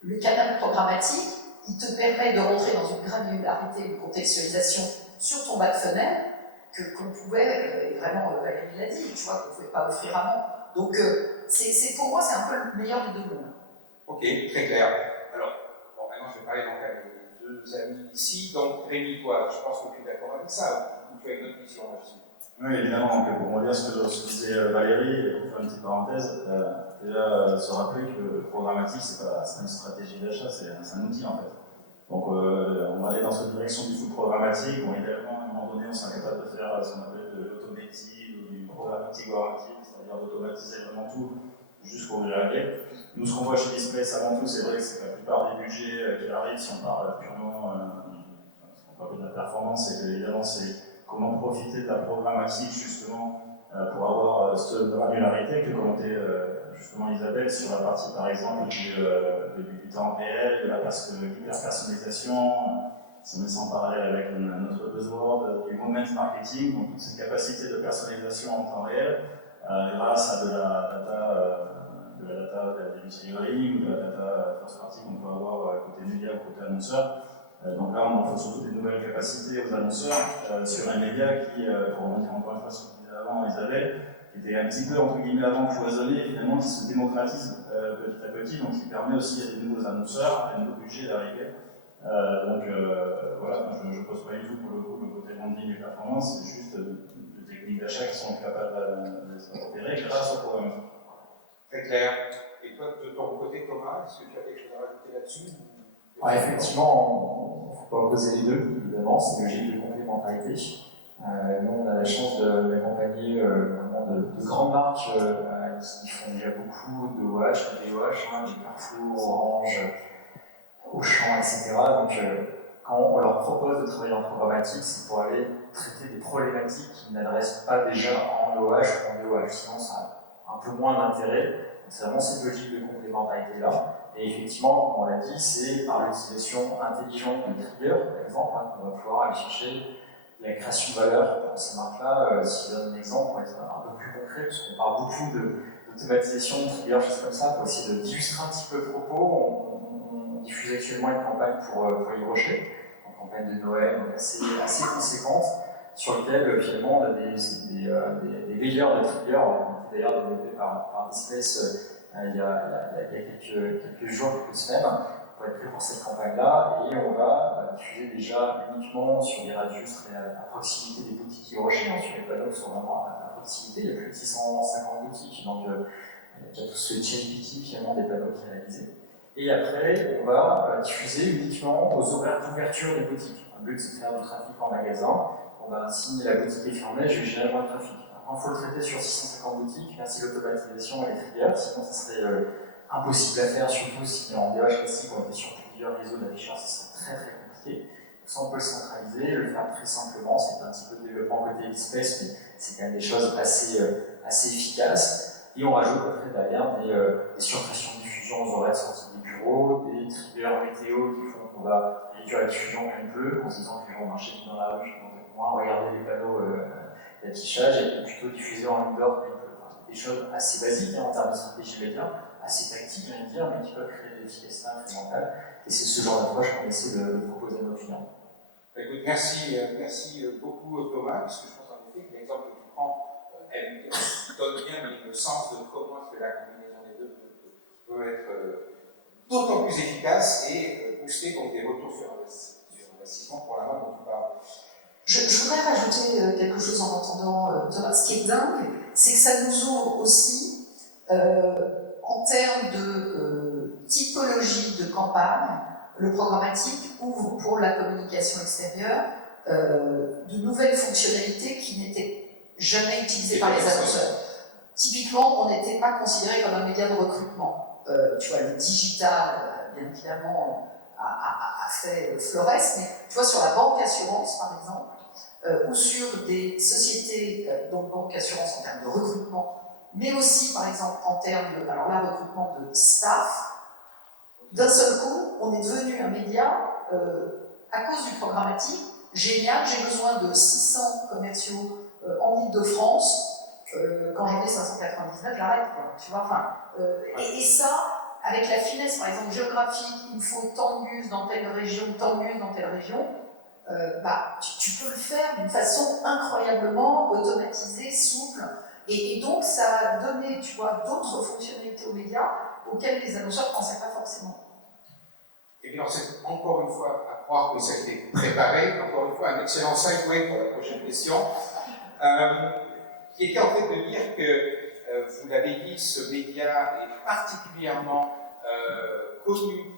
le canal programmatique, il te permet de rentrer dans une granularité, une contextualisation sur ton bas de fenêtre qu'on pouvait, et vraiment Valérie l'a dit, tu vois, qu'on ne pouvait pas offrir avant. Donc, pour moi, c'est un peu le meilleur des deux mondes. Ok, très clair. Alors, bon, maintenant je vais parler donc avec les deux amis ici. Donc, Rémi, toi, je pense que tu es d'accord avec ça, ou tu as une autre vision là-dessus? Oui, évidemment. Donc, pour revenir sur ce que disait Valérie, et pour faire une petite parenthèse, déjà se rappeler que le programmatique, c'est pas une stratégie d'achat, c'est un outil en fait. Donc, on va aller dans cette direction du foot programmatique. Bon, idéalement, à un moment donné, on sera capable de faire ce qu'on appelle de l'automatique ou du programmatique warranty, c'est-à-dire d'automatiser vraiment tout jusqu'au gré. Nous, ce qu'on voit chez Displace, avant tout, c'est vrai que c'est que la plupart des budgets qui arrivent, si on parle purement ce qu'on appelle de la performance, c'est évidemment c'est comment profiter de la programmatique justement pour avoir cette granularité que commentait justement Isabelle sur la partie par exemple du temps réel, de la hyper-personnalisation, si on met ça en parallèle avec notre buzzword du moment marketing, donc toutes ces capacités de personnalisation en temps réel grâce à de la data de engineering ou de la data first party qu'on peut avoir côté média ou côté annonceur. Donc là, on offre surtout des nouvelles capacités aux annonceurs sur un média qui, pour revenir encore une fois sur ce que disait avant Isabelle, qui était un petit peu entre guillemets avant cloisonné et finalement qui se démocratise petit à petit, donc qui permet aussi à des nouveaux annonceurs, à des nouveaux budgets d'arriver. Voilà, je ne pose pas du tout pour le côté branding et performance, c'est juste des techniques d'achat qui sont capables de s'opérer grâce au programme. Très clair. Et toi, de ton côté, Thomas, est-ce que tu as quelque chose à rajouter là-dessus? Effectivement, il ne faut pas opposer les deux, évidemment, c'est une logique de complémentarité. Nous, on a la chance d'accompagner vraiment de grandes marques qui font déjà beaucoup de OH, des OH, des Carrefour, Orange, Auchan, etc. Donc, quand on leur propose de travailler en programmatique, c'est pour aller traiter des problématiques qu'ils n'adressent pas déjà en OH ou en DOH, sinon ça a un peu moins d'intérêt. C'est vraiment cette logique de complémentarité-là. Et effectivement, on l'a dit, c'est par l'utilisation intelligente de triggers, par exemple, qu'on va pouvoir aller chercher la création de valeur dans ces marques-là. Si je donne un exemple, pour être un peu plus concret, parce qu'on parle beaucoup d'automatisation, de triggers, choses comme ça, pour essayer d'illustrer un petit peu le propos. On diffuse actuellement une campagne pour Yves Rocher, une campagne de Noël donc assez conséquente, sur laquelle finalement on a des layers de triggers, d'ailleurs développés par Displace il y a quelques jours, quelques semaines, pour être prêt pour cette campagne-là, et on va diffuser déjà uniquement sur des radius très à proximité des boutiques qui Rocher, hein, sur les panneaux qui sont vraiment à proximité. Il y a plus de 650 boutiques, donc il y a tout ce chain-picking finalement des panneaux qui est réalisé. Et après, on va diffuser uniquement aux horaires d'ouverture des boutiques. Le but, c'est de faire du trafic en magasin. Bon, ben, si la boutique est fermée, je vais générer moins de trafic. Il faut le traiter sur 650 boutiques, merci l'automatisation et les triggers, sinon ça serait impossible à faire, surtout si en DH classique on était sur plusieurs réseaux d'affichage, ça serait très compliqué. Donc ça on peut le centraliser, le faire très simplement, c'est un petit peu de développement côté Displace, mais c'est quand même des choses assez efficaces. Et on rajoute après derrière des surpressions de diffusion aux horaires de sortie des bureaux, des triggers météo qui font qu'on va réduire la diffusion quand il pleut, en se disant que les gens marchent dans la rue, donc moins regarder les panneaux d'affichage et plutôt diffuser en indoor quand il pleut. Enfin, des choses assez basiques hein, en termes de stratégie média, assez tactiques, j'ai envie de dire, mais qui peuvent créer de l'efficacité incrémentale. Et c'est ce genre d'approche qu'on essaie de proposer à nos clients. Écoute, merci beaucoup Thomas, parce que je pense en effet que l'exemple que tu prends donne bien le sens de comment est-ce que la combinaison des deux peut être d'autant plus efficace et booster donc des retours sur investissement pour la main dont tu parles. Je voudrais rajouter quelque chose en entendant Thomas. Ce qui est dingue, c'est que ça nous ouvre aussi, en termes de typologie de campagne, le programmatique ouvre pour la communication extérieure de nouvelles fonctionnalités qui n'étaient jamais utilisées par les annonceurs. Typiquement, on n'était pas considéré comme un média de recrutement. Tu vois, le digital, bien évidemment, a fait florès, mais tu vois, sur la banque assurance, par exemple, ou sur des sociétés, donc banque assurance en termes de recrutement, mais aussi, par exemple, en termes de, alors là, recrutement de staff, d'un seul coup, on est devenu un média, à cause du programmatique, génial, j'ai besoin de 600 commerciaux en Île-de-France, quand j'en ai 599, j'arrête, tu vois, enfin, et ça, avec la finesse, par exemple, géographique, il me faut tant de gus dans telle région, tant de gus dans telle région, bah, tu peux le faire d'une façon incroyablement automatisée, souple, et donc ça a donné, tu vois, d'autres fonctionnalités aux médias auxquelles les annonceurs ne pensaient pas forcément. Et bien, c'est encore une fois à croire que ça a été préparé, encore une fois un excellent segue pour la prochaine question, qui était en fait de dire que, vous l'avez dit, ce média est particulièrement connu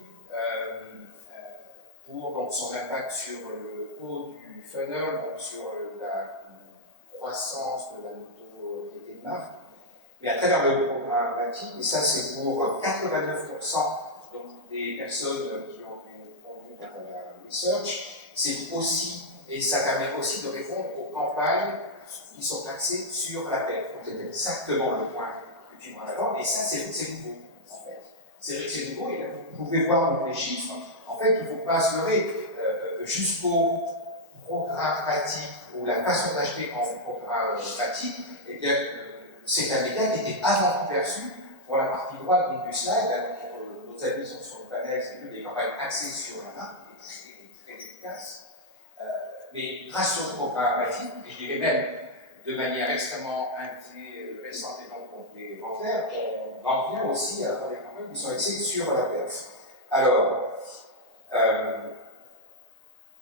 pour donc, son impact sur le haut du funnel, donc sur la croissance de la notoriété de marque, mais à travers le programmatique, et ça c'est pour 89% donc, des personnes qui ont répondu à la research, c'est aussi, et ça permet aussi de répondre aux campagnes qui sont axées sur la paix. Donc c'est exactement le point que tu vois en avant, et ça c'est nouveau en fait. C'est vrai que c'est nouveau, et là, vous pouvez voir donc, les chiffres. En fait, il ne faut pas se leurrer jusqu'au programmatique ou la façon d'acheter en programmatique, eh bien, c'est un média qui était avant tout perçu pour la partie droite donc, du slide. Donc, nos amis sont sur le panel, c'est des campagnes axées sur la marque, très efficaces. Mais grâce au programmatique, et je dirais même de manière extrêmement intéressante et donc complémentaire, on en vient aussi à avoir des campagnes qui sont axées sur la perf. Alors,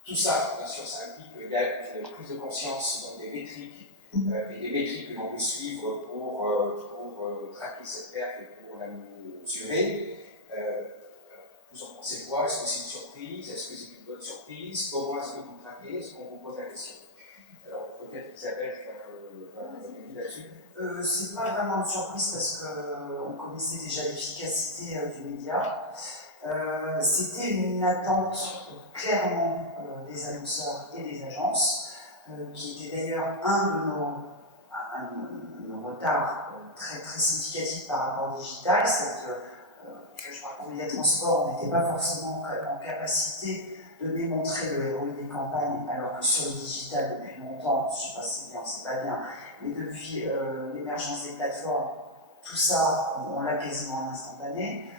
tout ça, bien sûr, ça implique qu'il y a une prise de conscience donc, des métriques et des métriques que l'on peut suivre pour traquer cette perte et pour la mesurer. Vous en pensez quoi? Est-ce que c'est une surprise? Est-ce que c'est une bonne surprise? Comment est-ce que vous traquez? Est-ce qu'on vous pose la question? Alors, peut-être Isabelle va revenir là-dessus. C'est pas vraiment une surprise parce qu'on connaissait déjà l'efficacité du média. C'était une attente clairement des annonceurs et des agences, qui était d'ailleurs un de nos retards très significatifs par rapport au digital. Je parle pour les transports, on n'était pas forcément en capacité de démontrer le ROI des campagnes, alors que sur le digital depuis longtemps, je ne sais pas si c'est bien, c'est pas bien, mais depuis l'émergence des plateformes, tout ça, on l'a quasiment en instantané.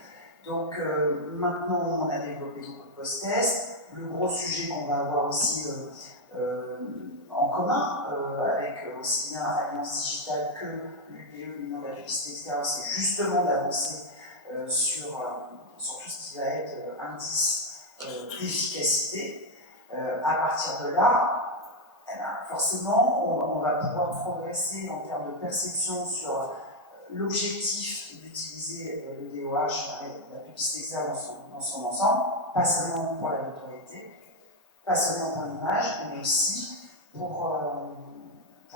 Donc maintenant, on a développé beaucoup de post-tests. Le gros sujet qu'on va avoir aussi en commun, avec aussi bien Alliance Digitale que l'UPE, l'Union de la publicité extérieure, c'est justement d'avancer sur sur tout ce qui va être indice d'efficacité. À partir de là, eh ben, forcément, on va pouvoir progresser en termes de perception sur l'objectif d'utiliser le DOH, la publicité externe dans son ensemble, pas seulement pour la notoriété, pas seulement pour l'image, mais aussi pour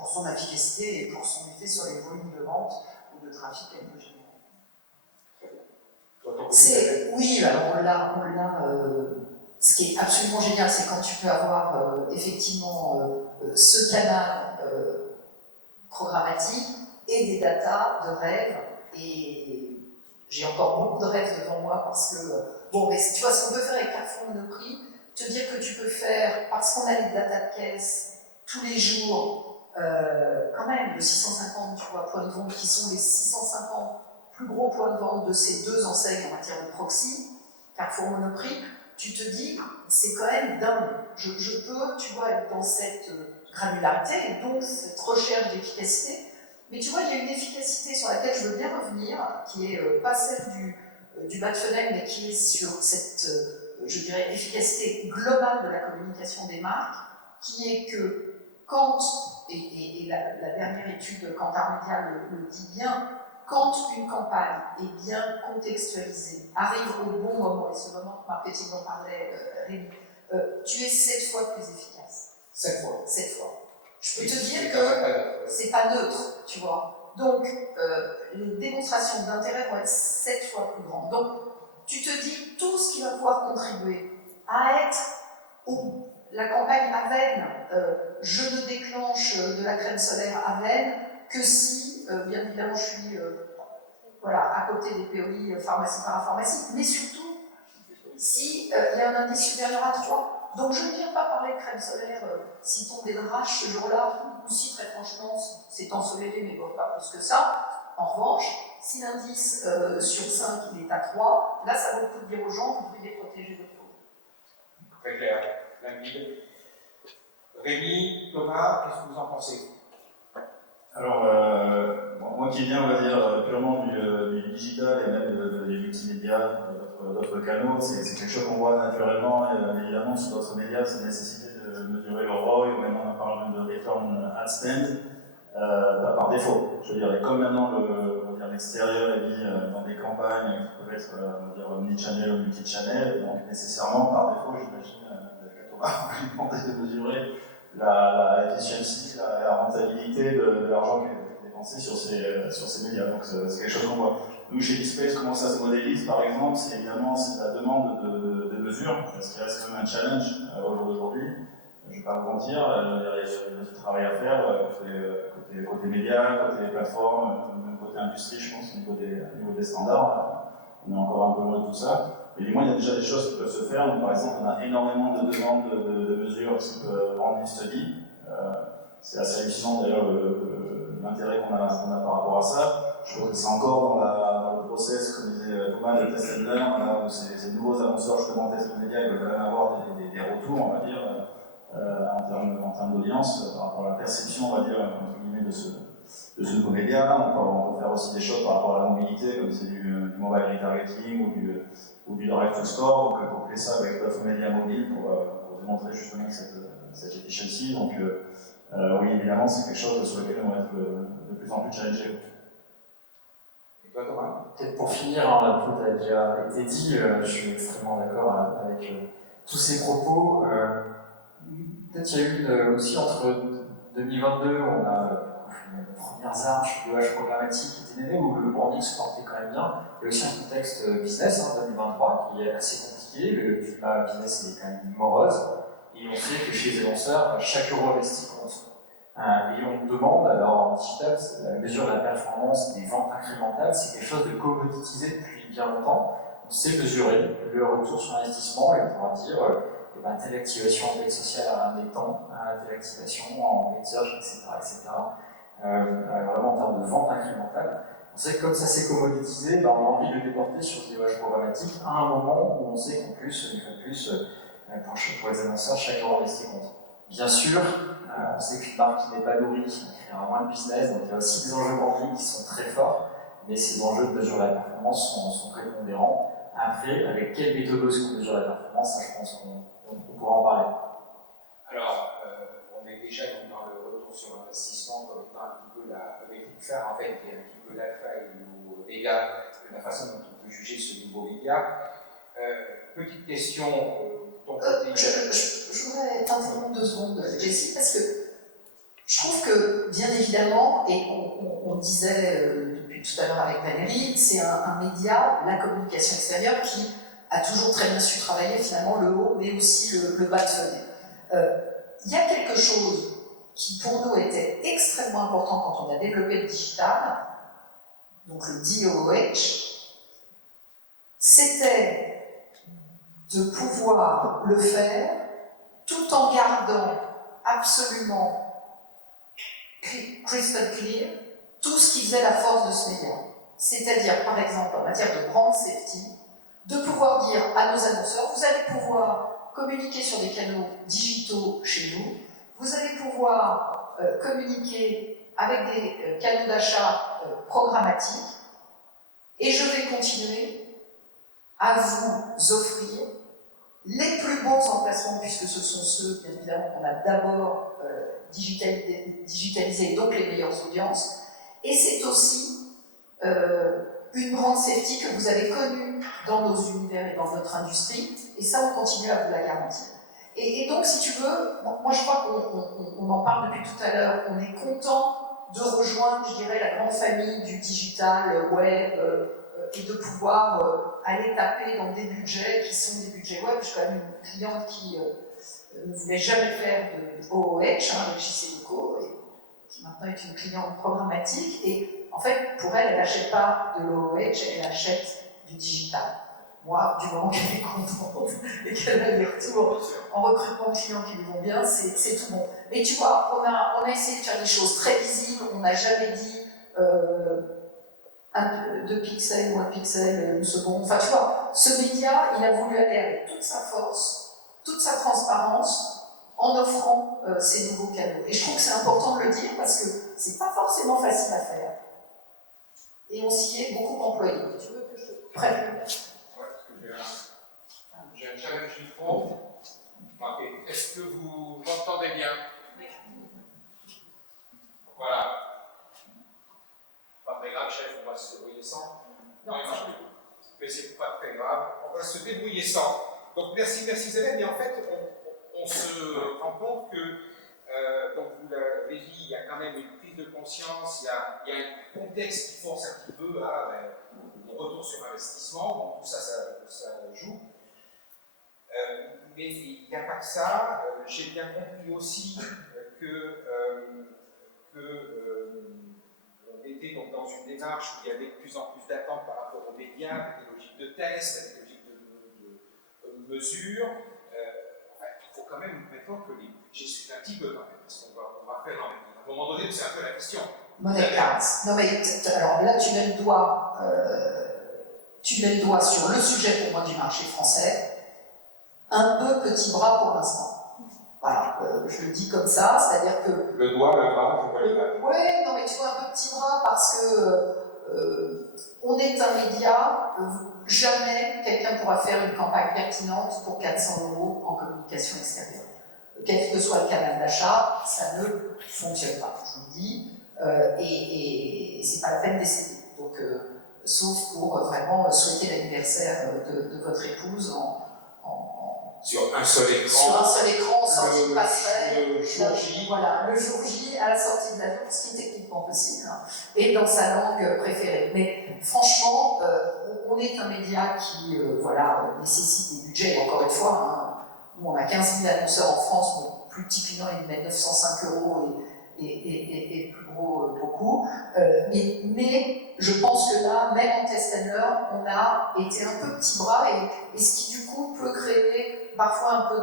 son efficacité et pour son effet sur les volumes de vente ou de trafic qu'elle peut générer. Oui, alors ce qui est absolument génial, c'est quand tu peux avoir effectivement ce canal programmatique et des datas de rêve. Et j'ai encore beaucoup de rêves devant moi parce que, bon, mais tu vois, ce qu'on peut faire avec Carrefour Monoprix, te dire que tu peux faire, parce qu'on a les datas de caisse tous les jours, quand même, de 650 points de vente qui sont les 650 plus gros points de vente de ces deux enseignes en matière de proxy, Carrefour Monoprix, tu te dis, c'est quand même dingue. Je peux, tu vois, être dans cette granularité et donc cette recherche d'efficacité. Mais tu vois, il y a une efficacité sur laquelle je veux bien revenir, qui est pas celle du bas de fenêtre, mais qui est sur cette, je dirais, efficacité globale de la communication des marques, qui est que quand, et la dernière étude Kantar Media le dit bien, quand une campagne est bien contextualisée, arrive au bon moment, et ce moment marketing dont parlait Rémi, tu es 7 fois plus efficace. 7 fois. 7 fois. Je peux te dire que c'est pas neutre, tu vois. Donc, les démonstrations d'intérêt vont être 7 fois plus grandes. Donc, tu te dis tout ce qui va pouvoir contribuer à être la campagne Aven, je ne déclenche de la crème solaire Aven que si, bien évidemment, je suis à côté des POI pharmacie parapharmacie, mais surtout si il y a un indice supérieur à 3. Donc je ne viens pas parler de crème solaire si tombe des draches ce jour-là, ou si très franchement c'est ensoleillé, mais bon, pas plus que ça. En revanche, si l'indice sur 5 il est à 3, là ça vaut le coup de dire aux gens, vous devez protéger votre peau. Très clair, limpide. Rémi, Thomas, qu'est-ce que vous en pensez? Alors, moi qui viens, on va dire, purement du digital et même des multimédias, d'autres canaux, c'est quelque chose qu'on voit naturellement, et évidemment, sur d'autres médias, c'est la nécessité de mesurer le ROI, ou même on parle de return ad spend, par défaut. Je veux dire, et comme maintenant l'extérieur est mis dans des campagnes qui peuvent être omnichannel ou multi-channel, donc nécessairement, par défaut, j'imagine, Thomas, vous lui demandez de mesurer la efficiency, la rentabilité de l'argent qui est dépensé sur ces médias. Donc c'est quelque chose qu'on voit. Nous, chez Displace, comment ça se modélise, par exemple, c'est évidemment la demande de mesures, parce qu'il reste quand même un challenge au jour d'aujourd'hui. Je ne vais pas vous mentir, il y a du travail à faire côté médias, côté plateformes, même côté industrie, je pense, au niveau des standards. On est encore un peu loin de tout ça. Mais du moins, il y a déjà des choses qui peuvent se faire. Donc, par exemple, on a énormément de demandes de mesures type branding study. C'est assez hallucinant d'ailleurs l'intérêt qu'on a par rapport à ça. Je trouve que c'est encore dans le process, comme disait Thomas, de test and learn, où ces nouveaux annonceurs justement testent les médias, ils veulent quand même avoir des retours, on va dire, en termes d'audience, par rapport à la perception, on va dire, entre guillemets, de ce nouveau média. On peut faire aussi des choses par rapport à la mobilité, comme c'est du mobile retargeting ou du direct to store, donc coupler ça avec d'autres médias mobiles pour démontrer justement cette efficiency. Donc oui, évidemment, c'est quelque chose sur lequel on va être de plus en plus challengé. Et toi, Thomas? Peut-être pour finir, tout a déjà été dit, je suis extrêmement d'accord avec tous ces propos. Peut-être qu'il y a eu aussi entre 2022, on a les premières armes sur le programmatique qui étaient nées, où le branding se portait quand même bien. Il y a aussi un contexte business, 2023, qui est assez compliqué. Le climat business est quand même morose. Et on sait que chez les annonceurs, chaque euro investi compte. Et on demande, alors en digital, la mesure de la performance des ventes incrémentales, c'est quelque chose de commoditisé depuis bien longtemps. On sait mesurer le retour sur investissement et on pourra dire telle activation en paid social a ramené tant, telle activation en paid search, etc. Vraiment en termes de vente incrémentale. On sait que comme ça s'est commoditisé, on a envie de le déporter sur des DOH programmatiques à un moment où on sait qu'en plus, une fois de plus, pour les annonceurs, chaque euro investi compte. Bien sûr, on sait qu'une marque qui n'est pas nourrie créera moins de business, donc il y a aussi des enjeux branding qui sont très forts, mais ces enjeux de mesure de la performance sont prépondérants. Après, avec quelle méthode est-ce qu'on mesure la performance? Ça, je pense qu'on pourra en parler. Alors, on est déjà dans le retour sur l'investissement comme étant un petit peu la métrique phare, en fait, qui est un petit peu l'alpha et le méga, la façon dont on peut juger ce niveau méga. Petite question, ton côté. Je voudrais t'interrompre 2 secondes, Jessie, parce que je trouve que, bien évidemment, et on disait depuis tout à l'heure avec Valérie, c'est un média, la communication extérieure, qui a toujours très bien su travailler finalement le haut, mais aussi le bas de fenêtre. Il y a quelque chose qui pour nous était extrêmement important quand on a développé le digital, donc le DOOH, c'était de pouvoir le faire tout en gardant absolument crystal clear tout ce qui faisait la force de ce média. C'est-à-dire, par exemple, en matière de brand safety, de pouvoir dire à nos annonceurs, vous allez pouvoir communiquer sur des canaux digitaux chez nous, vous allez pouvoir communiquer avec des canaux d'achat programmatiques, et je vais continuer à vous offrir les plus bons emplacements, puisque ce sont ceux, bien évidemment, qu'on a d'abord digitalisés, donc les meilleures audiences. Et c'est aussi une grande safety que vous avez connue dans nos univers et dans notre industrie, et ça, on continue à vous la garantir. Et donc, si tu veux, moi je crois qu'on en parle depuis tout à l'heure, on est content de rejoindre, je dirais, la grande famille du digital, web, et de pouvoir aller taper dans des budgets qui sont des budgets web. J'ai quand même une cliente qui ne voulait jamais faire de OOH, avec JC Deco, et qui maintenant est une cliente programmatique. Et en fait, pour elle, elle n'achète pas de l'OOH, elle achète du digital. Moi, du moment qu'elle est contente et qu'elle a des retours en recrutement de clients qui lui vont bien, c'est tout bon. Mais tu vois, on a essayé de faire des choses très visibles, on n'a jamais dit 2 pixels ou 1 pixel une seconde. Enfin, tu vois, ce média, il a voulu aller avec toute sa force, toute sa transparence, en offrant ces nouveaux canaux. Et je trouve que c'est important de le dire parce que c'est pas forcément facile à faire. Et on s'y est beaucoup employé. Tu veux que je te prenne? Ouais, parce que j'ai un challenge micro. Ok. Est-ce que vous m'entendez bien? Oui. Voilà. Pas très grave, chef, on va se débrouiller sans. Non, mais c'est pas très grave. On va se débrouiller sans. Donc merci Zélène. Et en fait, on se rend compte que, donc vous l'avez dit, il y a quand même une prise de conscience, il y a un contexte qui force un petit peu à mon retour sur investissement. Donc tout ça, ça joue. Mais il n'y a pas que ça. J'ai bien compris aussi on était donc dans une démarche où il y avait de plus en plus d'attentes par rapport aux médias, avec des logiques de test, avec des logiques de mesure. Il faut quand même maintenant que les budgets suivent un petit peu quand même, parce qu'on va faire, à un moment donné, c'est un peu la question. Money counts. Non mais alors là tu mets le doigt sur le sujet pour moi du marché français. Un peu petit bras pour l'instant. Voilà, je le dis comme ça, c'est-à-dire que... Le doigt, le bras, je vois l'image. Ouais, non mais tu vois, un peu petit bras parce que on est un média, jamais quelqu'un pourra faire une campagne pertinente pour 400 € en communication extérieure. Quel que soit le canal d'achat, ça ne fonctionne pas, je vous le dis, et c'est pas la peine d'essayer. Donc, sauf pour vraiment souhaiter l'anniversaire de votre épouse sur un seul écran. Sur un seul écran, sortie de passerelle. Le jour J. Voilà, le jour J à la sortie de l'avion, ce qui est techniquement possible, et dans sa langue préférée. Mais franchement, on est un média qui nécessite des budgets, et encore une fois, nous on a 15 000 annonceurs en France, mon plus petit client il met 905 € et le plus gros beaucoup. Mais je pense que là, même en test and learn, on a été un peu petit bras, et ce qui du coup peut créer parfois un peu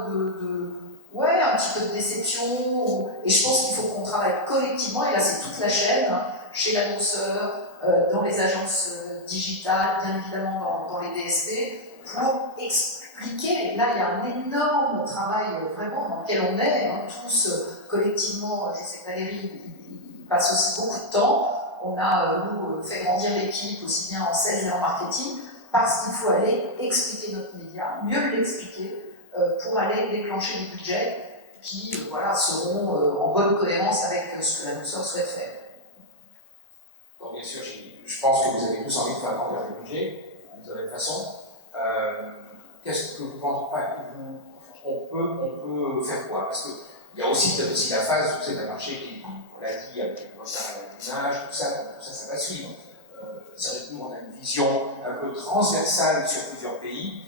un petit peu de déception, et je pense qu'il faut qu'on travaille collectivement, et là c'est toute la chaîne, chez l'annonceur, dans les agences digitales, bien évidemment dans les DSP, pour expliquer. Là il y a un énorme travail vraiment dans lequel on est, tous collectivement. Je sais que Valérie il passe aussi beaucoup de temps. On a, nous, fait grandir l'équipe aussi bien en sales et en marketing parce qu'il faut aller expliquer notre média, mieux l'expliquer, pour aller déclencher des budgets qui voilà, seront en bonne cohérence avec ce que l'annonceur souhaite faire. Donc bien sûr, je pense que vous avez tous envie de faire grandir le budget, de la même façon. Qu'est-ce que vous pensez, on peut faire quoi? Parce qu'il y a aussi peut-être aussi la phase où c'est un marché qui, on l'a dit, avec l'image, tout ça, ça va suivre. C'est vrai que nous, on a une vision un peu transversale sur plusieurs pays,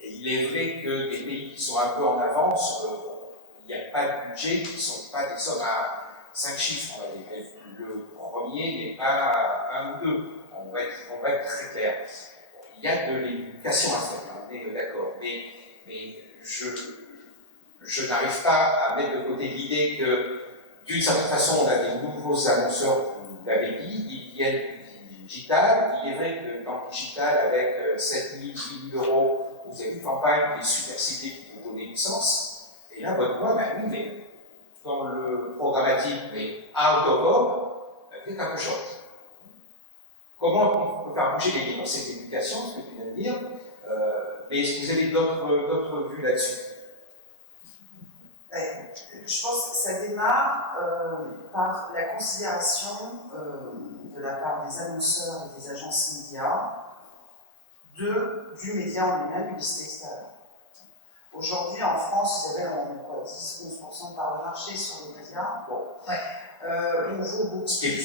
et il est vrai que des pays qui sont un peu en avance, il n'y a pas de budget qui ne sont pas des sommes à 5 chiffres, on va dire. Le premier n'est pas 1 ou 2, on va être très clair. Il y a de l'éducation à faire, on est d'accord, mais je n'arrive pas à mettre de côté l'idée que, d'une certaine façon, on a des nouveaux annonceurs, vous l'avez dit, ils viennent du digital. Il est vrai que dans le digital, avec 7 000, 8 000 euros, vous avez une campagne qui est super ciblée qui peut donner du sens. Et là, votre point, ben oui, mais dans le programmatique, mais out of home, vous êtes un peu short. Comment on peut faire bouger les lignes? C'est l'éducation, ce que tu viens de dire, mais est-ce que vous avez d'autres vues là-dessus? Je pense que ça démarre par la considération de la part des annonceurs et des agences médias du média en lui-même, publicité extérieure. Aujourd'hui, en France, Isabelle, on a 10-11% de part de marché sur les médias. Bon. Ouais. On vaut beaucoup. Ce qui est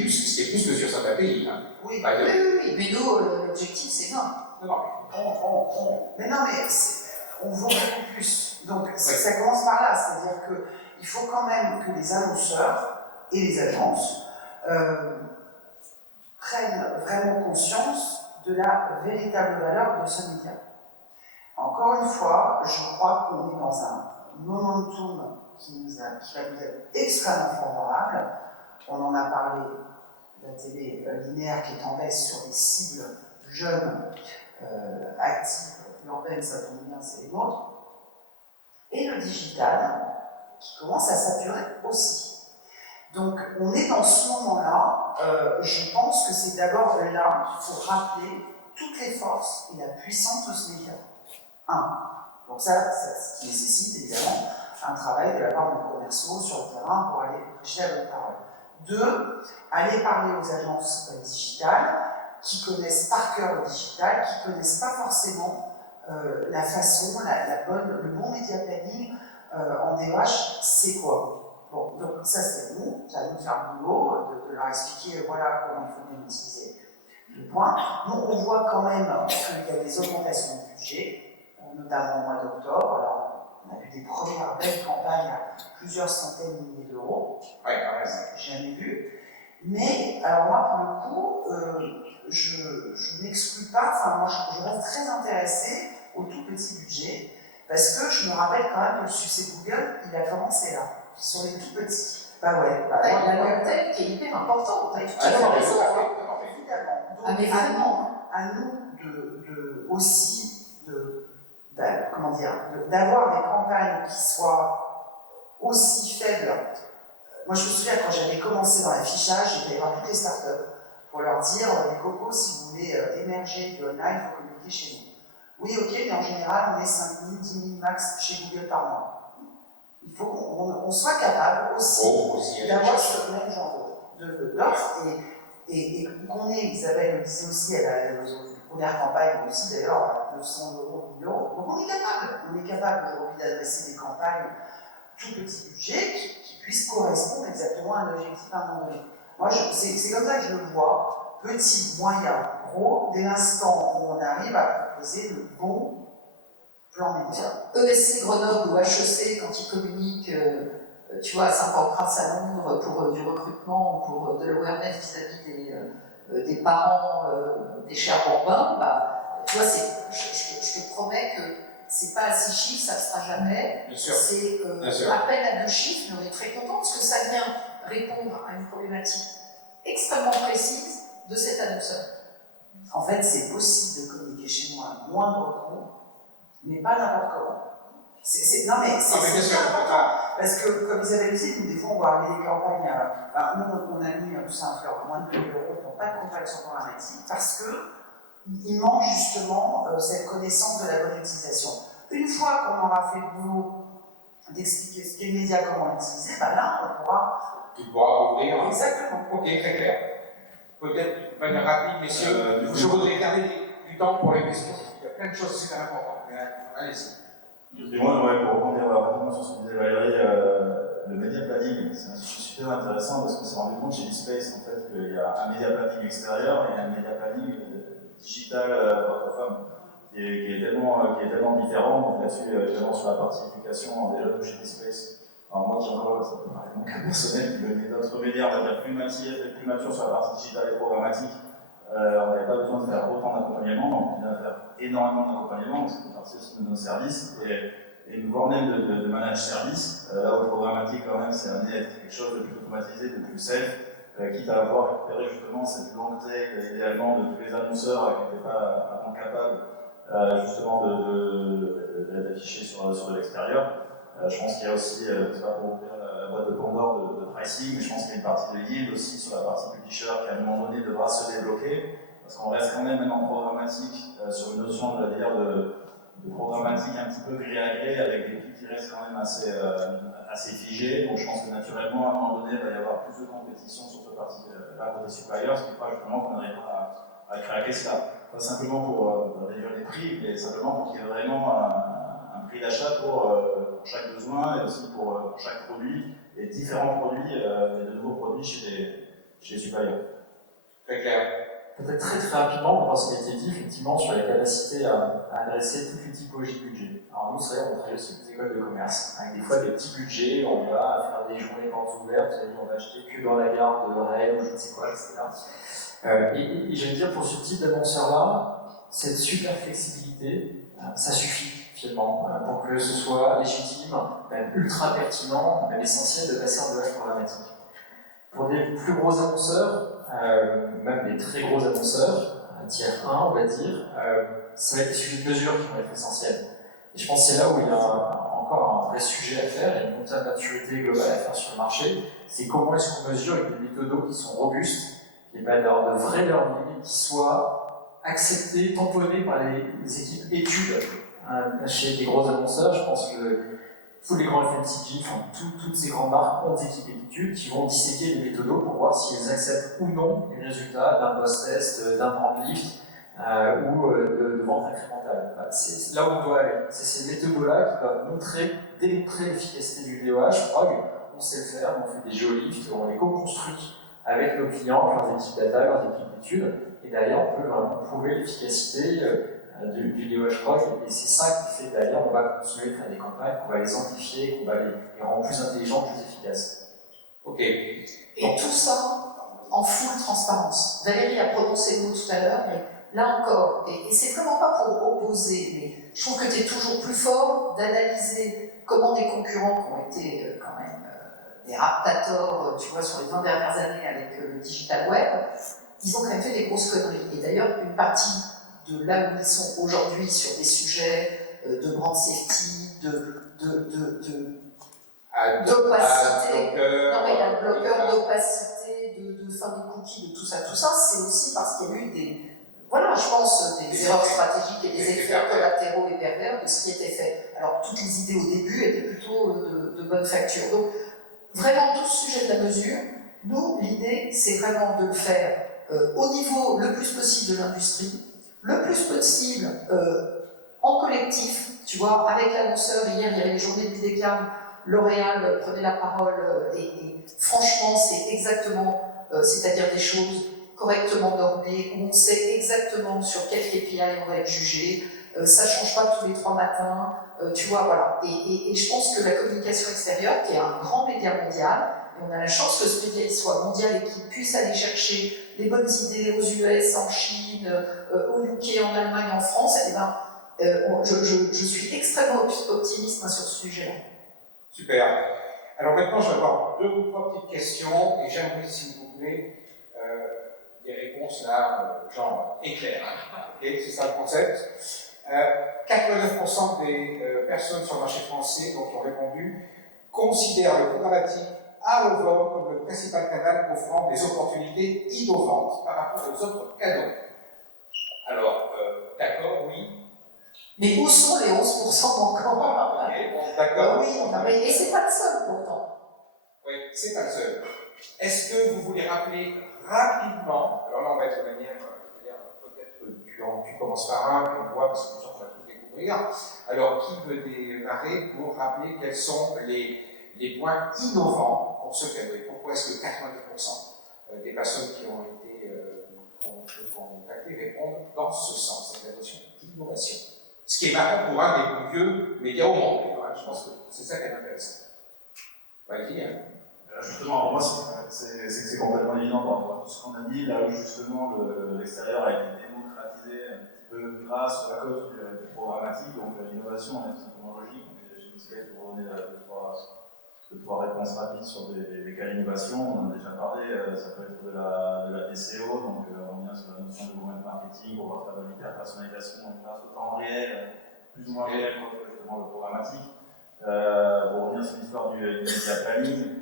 plus que sur certains pays. Hein. Oui. Oui, mais nous, l'objectif, c'est 20. Non. Mais non, mais on vaut beaucoup plus. Donc, ça commence par là. C'est-à-dire qu'il faut quand même que les annonceurs et les agences prennent vraiment conscience de la véritable valeur de ce média. Encore une fois, je crois qu'on est dans un momentum qui va nous être extrêmement favorable. On en a parlé, la télé linéaire qui est en baisse sur des cibles jeunes, actives, urbaines, ça tombe bien, c'est les nôtres. Et le digital qui commence à saturer aussi. Donc on est dans ce moment-là, je pense que c'est d'abord là qu'il faut rappeler toutes les forces et la puissance de ce média. Donc ça, ce qui nécessite évidemment un travail de la part de nos commerciaux sur le terrain pour aller prêcher la bonne parole. 2, aller parler aux agences digitales qui connaissent par cœur le digital, qui ne connaissent pas forcément la façon, le bon média planning en DOH, c'est quoi? Bon, donc ça c'est nous, ça va nous faire le boulot de leur expliquer voilà comment il faut bien utiliser le point. Nous on voit quand même qu'il y a des augmentations de budget, notamment au mois d'octobre. Alors, on a vu des premières belles campagnes à plusieurs centaines de milliers d'euros. Ouais, jamais vu. Mais, alors moi, pour le coup, je n'exclus pas, enfin, moi, je reste très intéressée au tout petit budget, parce que je me rappelle quand même que le succès Google, il a commencé là, sur les tout petits. Bah ouais, Il y a la tech qui est hyper importante. évidemment. Ah, mais vraiment. À nous d'avoir des campagnes qui soient aussi faibles. Moi, je me souviens quand j'avais commencé dans l'affichage, j'étais allé voir toutes les startups pour leur dire les cocos, si vous voulez émerger du online, il faut communiquer chez nous. Oui, ok, mais en général, on est 5 000, 10 000 max chez Google par mois. Il faut qu'on soit capable aussi d'avoir ce même genre d'offres et qu'on ait, Isabelle le disait aussi, elle a une première campagne aussi d'ailleurs, à 900 euros, 1000 euros. Donc on est capable aujourd'hui d'adresser des campagnes tout petit budget qui puissent correspondre exactement à un objectif à un moment donné. Moi, c'est comme ça que je le vois, petit, moyen, gros, dès l'instant où on arrive à proposer le bon plan média. ESC Grenoble ou HEC, quand ils communiquent, tu vois, à Saint-Pancras à Londres pour du recrutement, pour de l'awareness vis-à-vis des parents des Cherbourguins, bah, tu vois, je te promets que c'est pas à 6 chiffres, ça ne sera jamais. C'est à peine à 2 chiffres, mais on est très content parce que ça vient répondre à une problématique extrêmement précise de cet annonceur. En fait, c'est possible de communiquer chez moi à moindre coût, mais pas n'importe comment. C'est important. Parce que, comme Isabelle dit, nous, des fois, on va arriver des campagnes nous, on a mis tout ça à fleur moins de 2 000 euros pour pas de campagne sur programmatique, parce que il manque justement cette connaissance de la bonne utilisation. Une fois qu'on aura fait le boulot d'expliquer ce qu'est le média, comment l'utiliser, ben là, on pourra... Tu pourras ouvrir. Exactement. Ok, très clair. Peut-être de manière rapide, messieurs, je voudrais garder du temps pour les questions. Il y a plein de choses super importantes. Allez-y. Et moi, ouais, pour rebondir rapidement sur ce que disait Valérie, le media planning, c'est un sujet super intéressant parce qu'on s'est rendu compte chez Dispace en fait, qu'il y a un media planning extérieur et un media planning digital francophone qui est tellement différent. Donc là-dessus, évidemment, sur la partie éducation, déjà nous chez Dispace, alors moi qui encore, ça peut paraître mon cas personnel, qui venait d'autres médias, on va dire plus mature sur la partie digitale et programmatique, on n'avait pas besoin de faire autant d'accompagnement, donc on vient faire énormément d'accompagnement, parce que c'est partie aussi de nos services, et voire même de manage service, là où le programmatique quand même c'est amené à être quelque chose de plus automatisé, de plus safe, quitte à avoir récupéré justement cette longue tail idéalement de tous les annonceurs qui n'étaient pas capables justement d'afficher sur de l'extérieur. Je pense qu'il y a aussi, c'est pas pour ouvrir la boîte de Pandore de pricing, mais je pense qu'il y a une partie de yield aussi sur la partie publisher qui à un moment donné devra se débloquer, parce qu'on reste quand même en programmatique sur une notion de programmatique un petit peu gré à gré, avec des prix qui restent quand même assez figés. Donc je pense que naturellement, à un moment donné, il va y avoir plus de compétition sur cette partie-là côté supplier, ce qui fera justement qu'on arrivera à craquer cela. Pas simplement pour réduire les prix, mais simplement pour qu'il y ait vraiment un prix d'achat pour chaque besoin et aussi pour chaque produit, et différents produits, et de nouveaux produits chez les suppliers. Très clair. Peut-être très rapidement, parce qu'il a été dit effectivement sur la capacité à adresser toute une typologie de budget. Alors nous, c'est vrai, on travaille aussi avec des écoles de commerce, avec des fois des petits budgets, on va faire des journées portes ouvertes, on va acheter que dans la gare de Rennes ou je ne sais quoi, etc. Et je vais dire, pour ce type d'annonceur-là, cette super flexibilité, ça suffit finalement pour que ce soit légitime, même ultra pertinent, même essentiel de passer en dosage programmatique. Pour des plus gros annonceurs, même des très gros annonceurs, tiers 1 on va dire, ça va être des sujets de mesure qui vont être essentiels. Et je pense que c'est là où il y a encore un vrai sujet à faire, et une montée de maturité globale à faire sur le marché, c'est comment est-ce qu'on mesure avec des méthodos qui sont robustes, et ben d'avoir de vrais learning qui soient acceptés, tamponnés par les équipes études chez des gros annonceurs. Je pense que tous les grands FMCG, enfin, toutes ces grandes marques ont des équipes d'études qui vont disséquer les méthodos pour voir si elles acceptent ou non les résultats d'un post-test, d'un brand lift ou de vente incrémentale. C'est là où on doit aller. C'est ces méthodos-là qui doivent démontrer l'efficacité du DOH. On sait le faire, on fait des géolifts, on les co-construit avec nos clients, leurs équipes data, leurs équipes d'études, et derrière on peut vraiment prouver l'efficacité du DOH PROG, et c'est ça qui fait que derrière on va continuer de faire des campagnes, qu'on va les amplifier, qu'on va les rendre plus intelligents, plus efficaces. Ok. Et tout ça en full transparence. Valérie a prononcé le mot tout à l'heure, mais là encore, et c'est vraiment pas pour opposer, mais je trouve que tu es toujours plus fort d'analyser comment des concurrents qui ont été quand même des raptators, tu vois, sur les 20 dernières années avec le digital web, ils ont quand même fait des grosses conneries. Et d'ailleurs, une partie de là où ils sont aujourd'hui sur des sujets de brand safety, d'opacité, non mais il y a le bloqueur d'opacité, de fin des cookies, de tout ça, c'est aussi parce qu'il y a eu je pense, des erreurs stratégiques et des effets collatéraux et pervers de ce qui était fait. Alors toutes les idées au début étaient plutôt de bonne facture. Donc vraiment tout ce sujet de la mesure, nous l'idée c'est vraiment de le faire au niveau le plus possible de l'industrie, le plus possible en collectif, tu vois, avec l'annonceur. Hier il y avait les journées de l'IDECAM, L'Oréal prenait la parole et franchement c'est exactement, c'est-à-dire des choses correctement normées, où on sait exactement sur quel KPI on va être jugé, ça ne change pas tous les 3 matins, tu vois, voilà. Et je pense que la communication extérieure, qui est un grand média mondial, et on a la chance que ce média soit mondial et qu'il puisse aller chercher les bonnes idées aux US, en Chine, au UK, en Allemagne, en France, et ben, je suis extrêmement optimiste sur ce sujet-là. Super. Alors maintenant, je vais avoir 2 ou 3 petites questions, et j'aimerais, si vous voulez, des réponses là, genre éclairs. Okay, c'est ça le concept. 89% des personnes sur le marché français donc, qui ont répondu considèrent le programmatique à l'OVOM comme le principal canal offrant des opportunités innovantes par rapport aux autres canaux. Alors, d'accord, oui. Mais où sont les 11% manquants? Ok, bon, d'accord. Oui, non, mais, et c'est pas le seul pourtant. Oui, c'est pas le seul. Est-ce que vous voulez rappeler rapidement, alors là on va être de manière, peut-être que tu commences par un, puis on voit, parce que on va tout découvrir. Alors, qui veut démarrer pour rappeler quels sont les points innovants pour ceux qui avaient, pourquoi est-ce que 90% des personnes qui ont été contactées répondent dans ce sens, cette notion d'innovation. Ce qui est marrant pour un des plus vieux médias au monde, hein, je pense que c'est ça qui est intéressant. Vas-y, hein. Justement, moi, c'est complètement évident par rapport à tout ce qu'on a dit, là où justement l'extérieur a été démocratisé un petit peu grâce à cause du programmatique, donc l'innovation en épistémologie. J'ai essayé de vous donner trois réponses rapides sur des cas d'innovation. On en a déjà parlé, ça peut être de la DCO, donc on vient sur la notion de content marketing, on va faire de l'hyper-personnalisation grâce au temps réel, plus ou moins réel, justement le programmatique. Pour revenir sur l'histoire du media planning,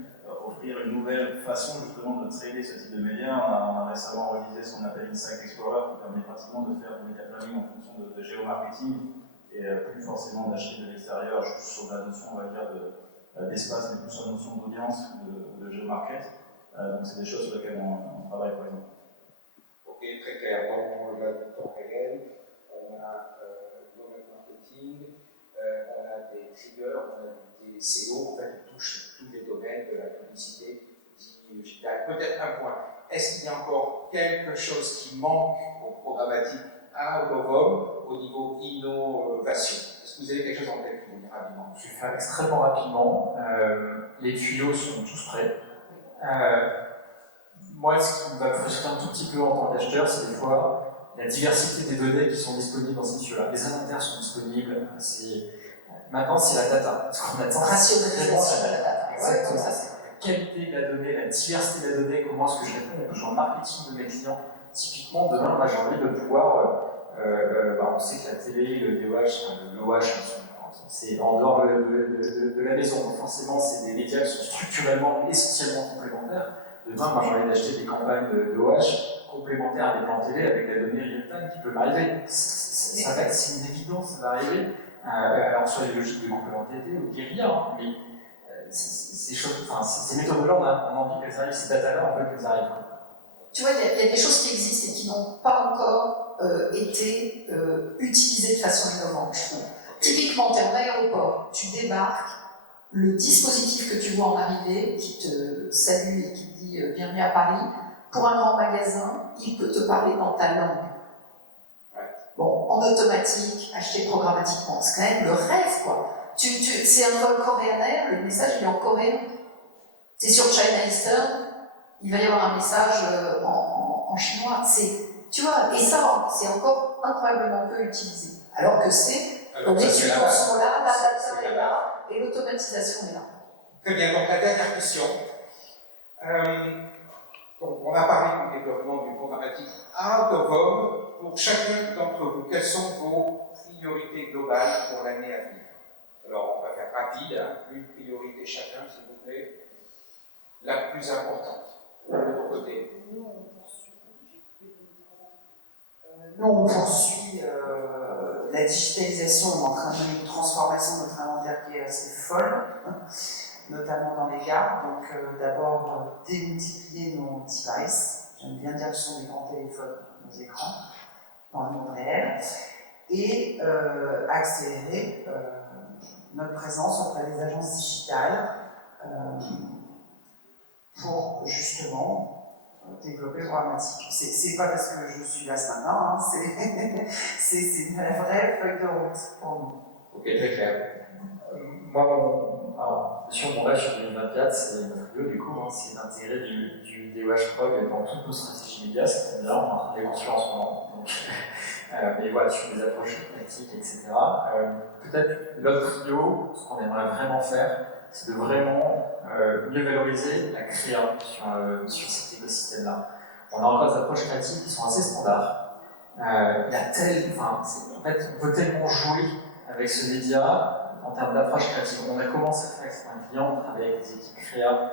offrir une nouvelle façon justement de traiter ce type de médias. On a récemment réalisé ce qu'on appelle Insight Explorer, qui permet pratiquement de faire du media planning en fonction de géomarketing et plus forcément d'acheter de l'extérieur, juste sur la notion, on va dire, d'espace, mais plus sur la notion d'audience ou de géomarket. Donc c'est des choses sur lesquelles on travaille par exemple. Ok, très clair. Donc on a du temps réel, on a le marketing, on a des triggers, on a des SEO, en fait, on touche tous les domaines de la publicité digitale. Peut-être un point. Est-ce qu'il y a encore quelque chose qui manque au programmatique à Novum au niveau innovation? Est-ce que vous avez quelque chose en tête qui vous dira rapidement? Je vais faire extrêmement rapidement. Les tuyaux sont tous prêts. Moi, ce qui va me frustrer un tout petit peu en tant qu'acheteur, c'est des fois la diversité des données qui sont disponibles dans ces tuyaux-là. Les inventaires sont disponibles. Maintenant, c'est la data. Parce qu'on attend Rationalisation de la data. Exactement. Ouais, ça, c'est La qualité de la donnée, la diversité de la donnée, comment est-ce que je réponds aux besoins marketing de mes clients. Typiquement, demain, moi, j'ai envie de pouvoir. On sait que la télé, le DOH, le OH, c'est en dehors de la maison. Donc forcément, c'est des médias qui sont structurellement, essentiellement complémentaires. Demain, moi, j'ai envie d'acheter des campagnes de OH complémentaires à des plans télé avec la donnée real-time qui peut m'arriver. C'est une évidence, ça va arriver. Alors, soit les logiques de complémentarité ou guérilla, mais ces méthodes-là, on a envie qu'elles arrivent, ces data-là, on veut qu'elles arrivent. Tu vois, il y a des choses qui existent et qui n'ont pas encore été utilisées de façon innovante, je trouve. Typiquement, tu es en aéroport, tu débarques, le dispositif que tu vois en arrivée, qui te salue et qui te dit bienvenue à Paris, pour un grand magasin, il peut te parler dans ta langue. Bon, en automatique, acheter programmatiquement, c'est quand même le rêve, quoi. C'est un vol coréen Air, le message il est en coréen. C'est sur China Eastern, il va y avoir un message en chinois. Tu vois, et ça, c'est encore incroyablement peu utilisé. Alors que les tuyaux sont là, la data est là, et l'automatisation est là. Très bien, donc la dernière question. Donc, on a parlé du développement du programmatique à Novum. Pour chacun d'entre vous, quelles sont vos priorités globales pour l'année à venir? Alors, on va faire rapide, hein, une priorité chacun, s'il vous plaît. La plus importante, de votre côté. Nous, on poursuit la digitalisation, on est en train de mener une transformation de notre inventaire qui est assez folle, notamment dans les gares. Donc, d'abord, démultiplier nos devices. J'aime bien dire que ce sont des grands téléphones, nos écrans, dans le monde réel. Et accélérer notre présence auprès des agences digitales pour justement développer le programmatique. C'est pas parce que je suis là ce matin, hein, c'est la vraie feuille de route pour nous. Ok, très clair. Moi, bien sûr, mon rêve sur 2024, c'est du coup, c'est d'intégrer du DOH Prog dans toutes nos stratégies médias, ce qu'on est en train de les construire en ce moment. Donc, mais voilà, sur des approches pratiques, etc. Peut-être l'autre trio, ce qu'on aimerait vraiment faire, c'est de vraiment mieux valoriser la créa sur cet écosystème-là. On a encore des approches créatives qui sont assez standards. En fait, on peut tellement jouer avec ce média en termes d'approche créative. On a commencé à faire avec certains clients, on travaille avec des équipes créa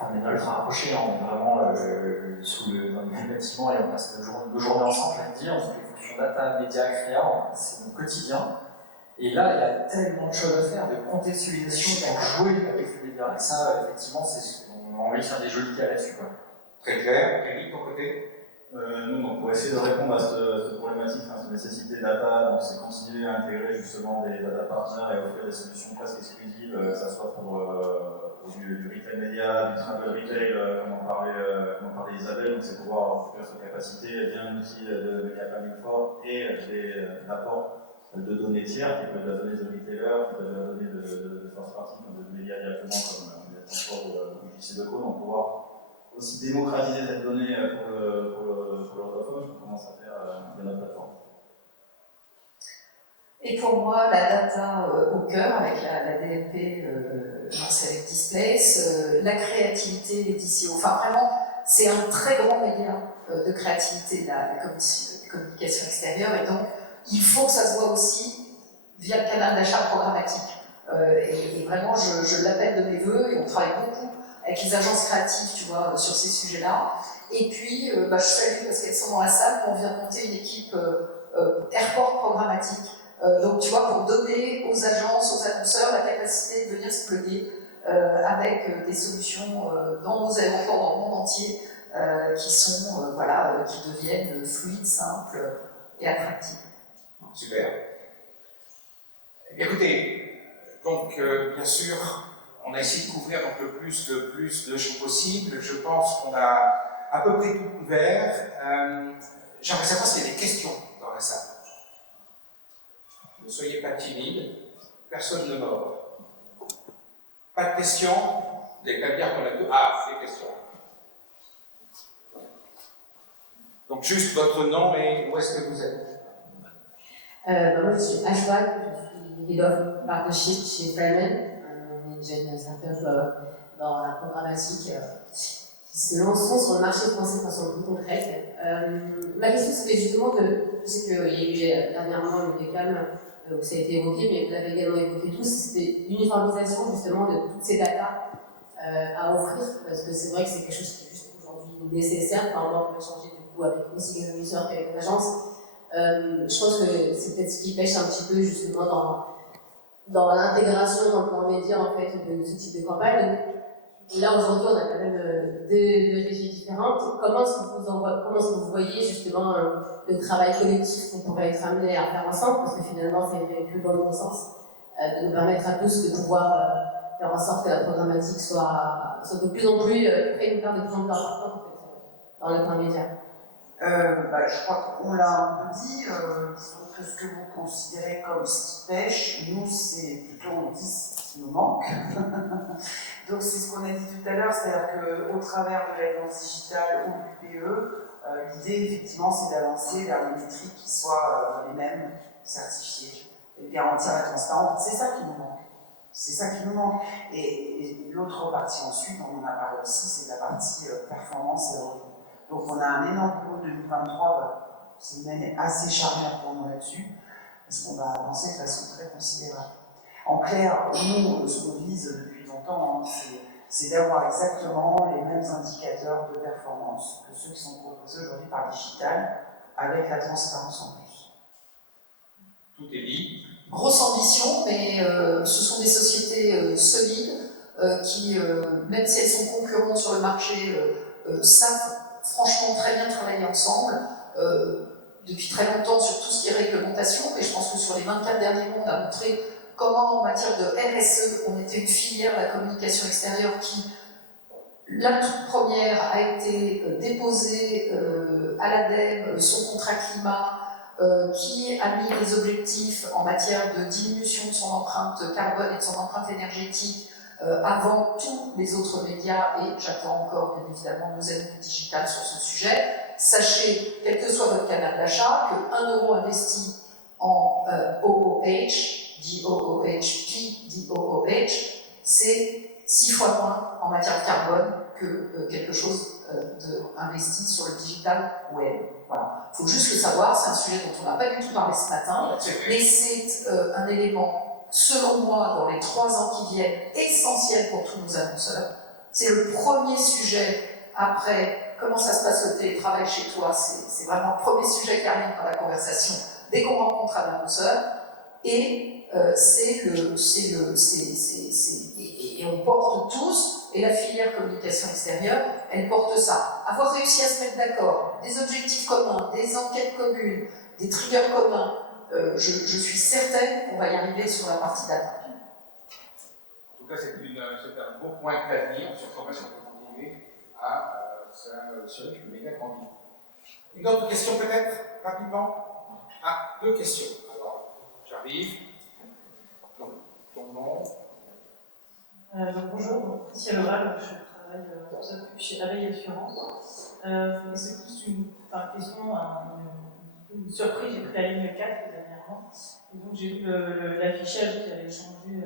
enfin, on est ultra rapprochés, on est vraiment dans le même bâtiment et on passe nos journées ensemble, je vais dire, on fait les fonctions data, médias, créa, c'est mon quotidien. Et là, il y a tellement de choses à faire, de contextualisation, pour jouer avec le média. Et ça, effectivement, on a envie de faire des jolis cas là-dessus. Très clair. Eric, de ton côté? Nous, donc, pour essayer de répondre à cette problématique, cette nécessité data, donc c'est continuer à intégrer justement des data partners et offrir des solutions presque exclusives, que ce soit pour du retail média, du travel retail, comme on parlait Isabelle, donc c'est pouvoir offrir cette capacité via un outil de média planning fort et des apports de données tiers, qui peuvent être la donnée de retailer, qui peuvent être la donnée de first party, de médias directement comme les transports ou JC Deco, donc pouvoir aussi démocratiser cette donnée pour l'europhone, on commence à faire de notre plateforme. Et pour moi, la data au cœur, avec la DLP lancée avec Displace, la créativité, les DCO, enfin vraiment, c'est un très grand média de créativité, la communication extérieure, et donc il faut que ça se voit aussi via le canal d'achat programmatique. Et vraiment, je l'appelle de mes voeux, et on travaille beaucoup avec les agences créatives, tu vois, sur ces sujets-là. Et puis, je salue, parce qu'elles sont dans la salle, qu'on vient de monter une équipe airport programmatique. Donc, tu vois, pour donner aux agences, aux annonceurs la capacité de venir se plugger avec des solutions dans nos aéroports dans le monde entier qui sont, qui deviennent fluides, simples et attractives. Super. Écoutez, donc, bien sûr, on a essayé de couvrir donc, le plus de choses possible. Je pense qu'on a à peu près tout couvert. J'aimerais savoir s'il y a des questions dans la salle. Ne soyez pas timide, personne ne mord. Pas de questions? Vous n'avez pas dire qu'on a tout. Ah, des questions. Donc juste votre nom et où est-ce que vous êtes? Moi, je suis Ashwag, je suis Head of Partnership chez Freeman. On est une jeune startup dans la programmatique qui se lançons sur le marché français de façon plus concrète. Ma question, c'était justement que je sais qu'il y a eu dernièrement une décalme où ça a été évoqué, mais vous l'avez également évoqué tous, c'était l'uniformisation justement de toutes ces datas à offrir, parce que c'est vrai que c'est quelque chose qui est juste aujourd'hui nécessaire. Par exemple, on peut changer du coup avec aussi les annonceurs qu'avec l'agence. Je pense que c'est peut-être ce qui pêche un petit peu justement dans l'intégration dans le plan média en fait de ce type de campagne. Donc, là aujourd'hui on a quand même deux régies différentes. Comment est-ce que vous voyez justement le travail collectif qu'on pourrait être amené à faire ensemble, parce que finalement c'est que dans le bon sens, de nous permettre à tous de pouvoir faire en sorte que la programmatique soit de plus en plus près une part de plus en plus importante en fait, dans le plan média. Je crois qu'on l'a un peu dit, disons que ce que vous considérez comme ce qui pêche, nous c'est plutôt 10 qui nous manque. Donc c'est ce qu'on a dit tout à l'heure, c'est-à-dire qu'au travers de l'agence digitale ou du PE, l'idée effectivement c'est d'avancer vers des métriques qui soient les mêmes, certifiées, et garantir la transparence. C'est ça qui nous manque. C'est ça qui nous manque. Et l'autre partie ensuite, on en a parlé aussi, c'est la partie performance et revenus. Donc on a un énorme boulot 2023, c'est une année assez charnière pour nous là-dessus, parce qu'on va avancer de façon très considérable. En clair, nous, ce qu'on vise depuis longtemps, c'est d'avoir exactement les mêmes indicateurs de performance que ceux qui sont proposés aujourd'hui par Digital, avec la transparence en plus. Tout est dit. Grosse ambition, mais ce sont des sociétés solides qui, même si elles sont concurrentes sur le marché, savent franchement très bien travailler ensemble depuis très longtemps sur tout ce qui est réglementation, et je pense que sur les 24 derniers mois, on a montré comment en matière de RSE, on était une filière de la communication extérieure qui, la toute première, a été déposée à l'ADEME, son contrat climat, qui a mis des objectifs en matière de diminution de son empreinte carbone et de son empreinte énergétique avant tous les autres médias, et j'attends encore bien évidemment nos amis du digital sur ce sujet. Sachez, quel que soit votre canal d'achat, que 1 euro investi en OOH, DOOH, c'est 6 fois moins en matière de carbone que quelque chose investi sur le digital web. Voilà. Il faut juste le savoir, c'est un sujet dont on n'a pas du tout parlé ce matin, mais c'est un élément, selon moi, dans les 3 ans qui viennent, essentiel pour tous nos annonceurs, c'est le premier sujet après comment ça se passe le télétravail chez toi, c'est vraiment le premier sujet qui arrive dans la conversation dès qu'on rencontre un annonceur, et et on porte tous, et la filière communication extérieure, elle porte ça. Avoir réussi à se mettre d'accord, des objectifs communs, des enquêtes communes, des triggers communs, je suis certaine qu'on va y arriver sur la partie data. En tout cas, c'est un beau point d'avenir sur comment est-ce qu'on peut continuer à s'assurer que le média grandit. Une autre question peut-être, rapidement? Ah, deux questions. Alors, j'arrive. Donc, ton nom? Bonjour, donc Priscilla Leval, je travaille chez Abeille Assurance. Et c'est plus une question, une surprise. J'ai pris la ligne 4 dernièrement, et donc j'ai vu l'affichage qui avait changé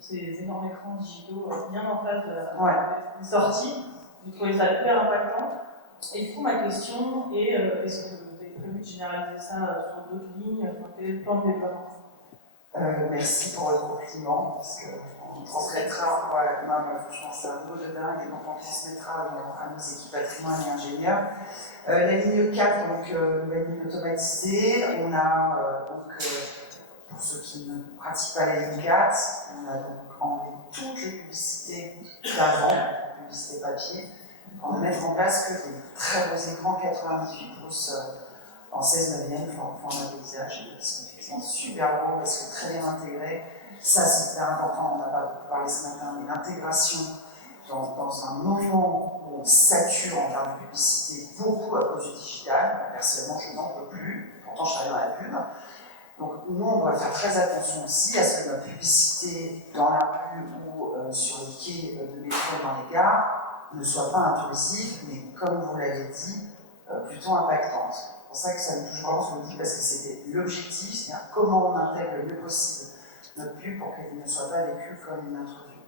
ces énormes écrans digitaux bien en face de la sortie. J'ai trouvé ça hyper impactant. Et du coup, ma question est est-ce que vous avez prévu de généraliser ça sur d'autres lignes? Quel est le plan de développement? Merci pour votre compliment, parce qu'on transmettra, franchement c'est un boulot de dingue, et donc on transmettra à nos équipes patrimoine et ingénieurs. La ligne 4, donc nouvelle ligne automatisée, on a, pour ceux qui ne pratiquent pas la ligne 4, on a donc enlevé toute les publicités d'avant, la publicité papier, pour ne mettre en place que des très beaux écrans 98 pouces en 16/9 format paysage, qui sont effectivement super beaux parce que très bien intégrés. Ça, c'est hyper important, on n'a pas parlé ce matin, mais l'intégration dans un moment où on sature en termes de publicité beaucoup à cause du digital. Personnellement, je n'en peux plus, pourtant je travaille dans la pub. Donc nous, on doit faire très attention aussi à ce que notre publicité dans la rue ou sur les quais de métro dans les gares ne soit pas intrusive, mais comme vous l'avez dit, plutôt impactante. C'est pour ça que ça me touche vraiment ce que vous dites, parce que c'était l'objectif, c'est-à-dire comment on intègre le mieux possible notre pub pour qu'elle ne soit pas vécue comme une intrusion.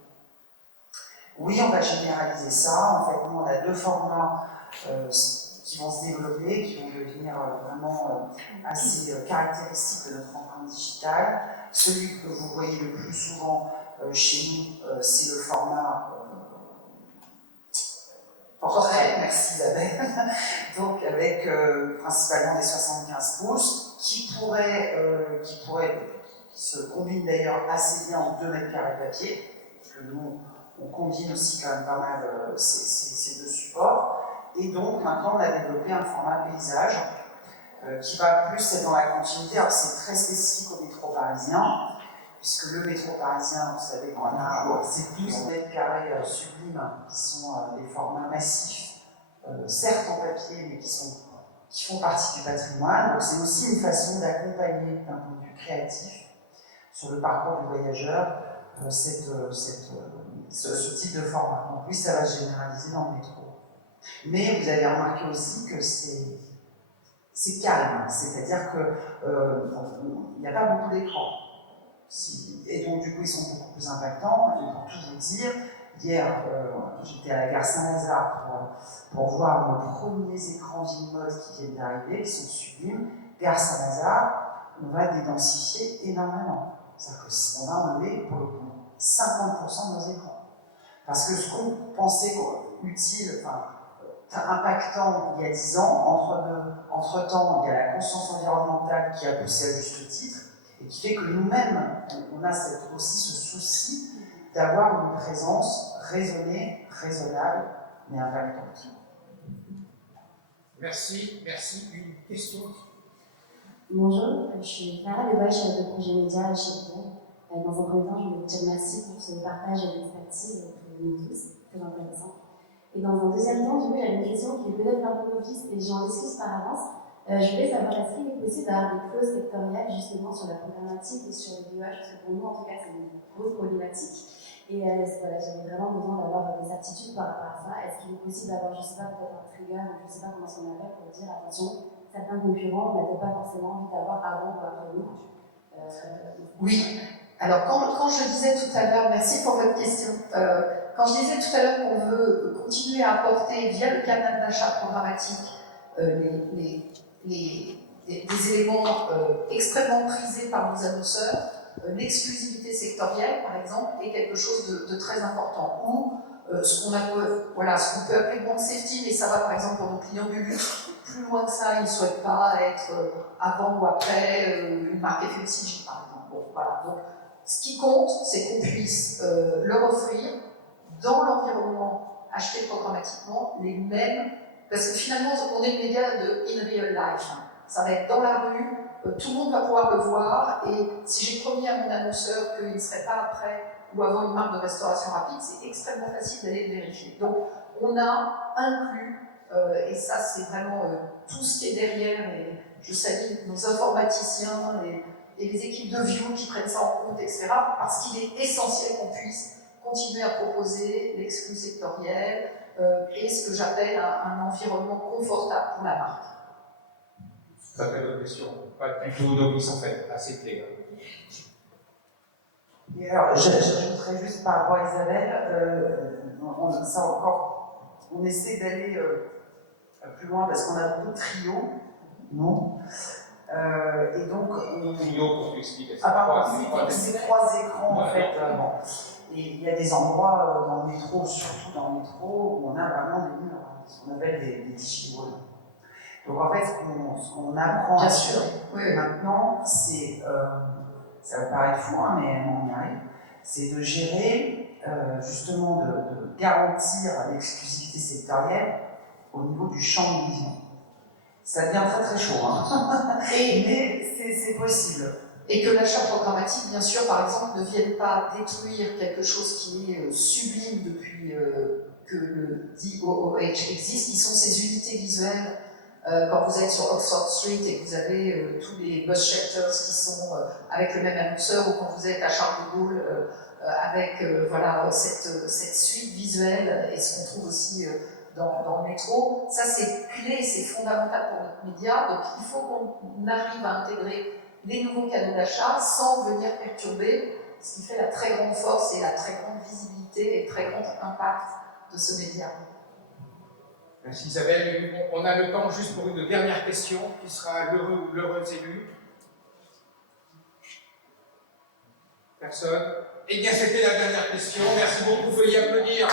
Oui, on va généraliser ça. En fait, nous, on a deux formats qui vont se développer, qui vont devenir vraiment assez caractéristiques de notre empreinte digitale. Celui que vous voyez le plus souvent chez nous, c'est le format portrait, merci Isabelle, donc avec principalement des 75 pouces, qui se combine d'ailleurs assez bien en 2 mètres carrés de papier, parce que nous, on combine aussi quand même pas mal ces deux supports. Et donc maintenant on a développé un format paysage qui va plus être dans la continuité. Alors c'est très spécifique au métro parisien, puisque le métro parisien, vous savez qu'on a ces 12 mètres carrés sublimes qui sont des formats massifs, certes en papier, mais qui font partie du patrimoine. Donc c'est aussi une façon d'accompagner d'un point de vue créatif sur le parcours du voyageur ce type de format. Donc oui, ça va se généraliser dans le métro. Mais vous avez remarqué aussi que c'est calme, c'est-à-dire qu'il n'y a pas beaucoup d'écrans. Et donc du coup, ils sont beaucoup plus impactants. Et pour tout vous dire, hier, j'étais à la gare Saint-Lazare pour voir nos premiers écrans Vimode qui viennent d'arriver, qui sont sublimes. Gare Saint-Lazare, on va dédensifier énormément. C'est-à-dire qu'on va enlever, pour le coup, 50% de nos écrans. Parce que ce qu'on pensait utile, impactant il y a 10 ans, entre-temps, il y a la conscience environnementale qui a poussé à juste titre, et qui fait que nous-mêmes, on a aussi ce souci d'avoir une présence raisonnée, raisonnable, mais impactante. Merci. Une question? Bonjour, je suis Clara Lebaille, chef de projet média chez Google. Dans un premier temps, je voulais vous dire merci pour ce partage d'expertise que nous tous, très intéressant. Et dans un deuxième temps, du coup, j'avais une question qui est peut-être un peu novice et j'en excuse par avance. Je voulais savoir, est-ce qu'il est possible d'avoir des clauses sectorielles justement sur la programmatique et sur les viewage, parce que pour nous, en tout cas, c'est une grosse problématique. Et voilà, j'avais vraiment besoin d'avoir des certitudes par rapport à ça. Est-ce qu'il est possible d'avoir, je ne sais pas, peut-être un trigger, ou je ne sais pas comment on appelle, pour dire attention, certains concurrents n'avaient pas forcément envie d'avoir avant ou après nous. Oui. Alors, quand je disais tout à l'heure, merci pour votre question, quand je disais tout à l'heure qu'on veut continuer à apporter via le canal d'achat programmatique des éléments extrêmement prisés par nos annonceurs, l'exclusivité sectorielle, par exemple, est quelque chose de très important, ou ce qu'on peut appeler brand safety, mais ça va par exemple pour nos clients du luxe. Plus loin que ça, ils ne souhaitent pas être avant ou après une marque FMCG par exemple. Bon, voilà. Donc, ce qui compte, c'est qu'on puisse leur offrir dans l'environnement acheté programmatiquement les mêmes, parce que finalement on est le média de in real life. Ça va être dans la rue, tout le monde va pouvoir le voir, et si j'ai promis à mon annonceur qu'il ne serait pas après ou avant une marque de restauration rapide, c'est extrêmement facile d'aller le vérifier. Donc on a inclus, et ça c'est vraiment tout ce qui est derrière, et je salue nos informaticiens et les équipes de View qui prennent ça en compte, etc., parce qu'il est essentiel qu'on puisse continuer à proposer l'exclu sectoriel et ce que j'appelle un environnement confortable pour la marque. Très très bonne question. Pas du tout novice en fait, assez clair. Et alors, j'ajouterais juste par rapport à Isabelle, on essaie d'aller plus loin parce qu'on a beaucoup de trios, non. Et donc, Trio, pour t'expliquer. c'est 3 écrans en fait. Bon. Et il y a des endroits dans le métro, surtout dans le métro, où on a vraiment des murs, ce qu'on appelle des digitales. Donc en fait, ce qu'on apprend Bien sûr. maintenant, c'est, ça va paraître fou, hein, mais on y arrive, c'est de gérer, justement, de garantir l'exclusivité sectorielle au niveau du champ de vision. Ça devient très très chaud, hein. Mais c'est possible. Et que l'achat programmatique, bien sûr, par exemple, ne vienne pas détruire quelque chose qui est sublime depuis que le DOOH existe, qui sont ces unités visuelles. Quand vous êtes sur Oxford Street et que vous avez tous les bus shelters qui sont avec le même annonceur, ou quand vous êtes à Charles de Gaulle avec voilà, cette suite visuelle, et ce qu'on trouve aussi dans le métro, ça c'est clé, c'est fondamental pour notre média. Donc il faut qu'on arrive à intégrer les nouveaux canaux d'achat sans venir perturber ce qui fait la très grande force et la très grande visibilité et le très grand impact de ce média. Merci Isabelle. On a le temps juste pour une dernière question qui sera l'heureux ou l'heureuse élue. Personne? Eh bien, c'était la dernière question. Merci beaucoup. Veuillez applaudir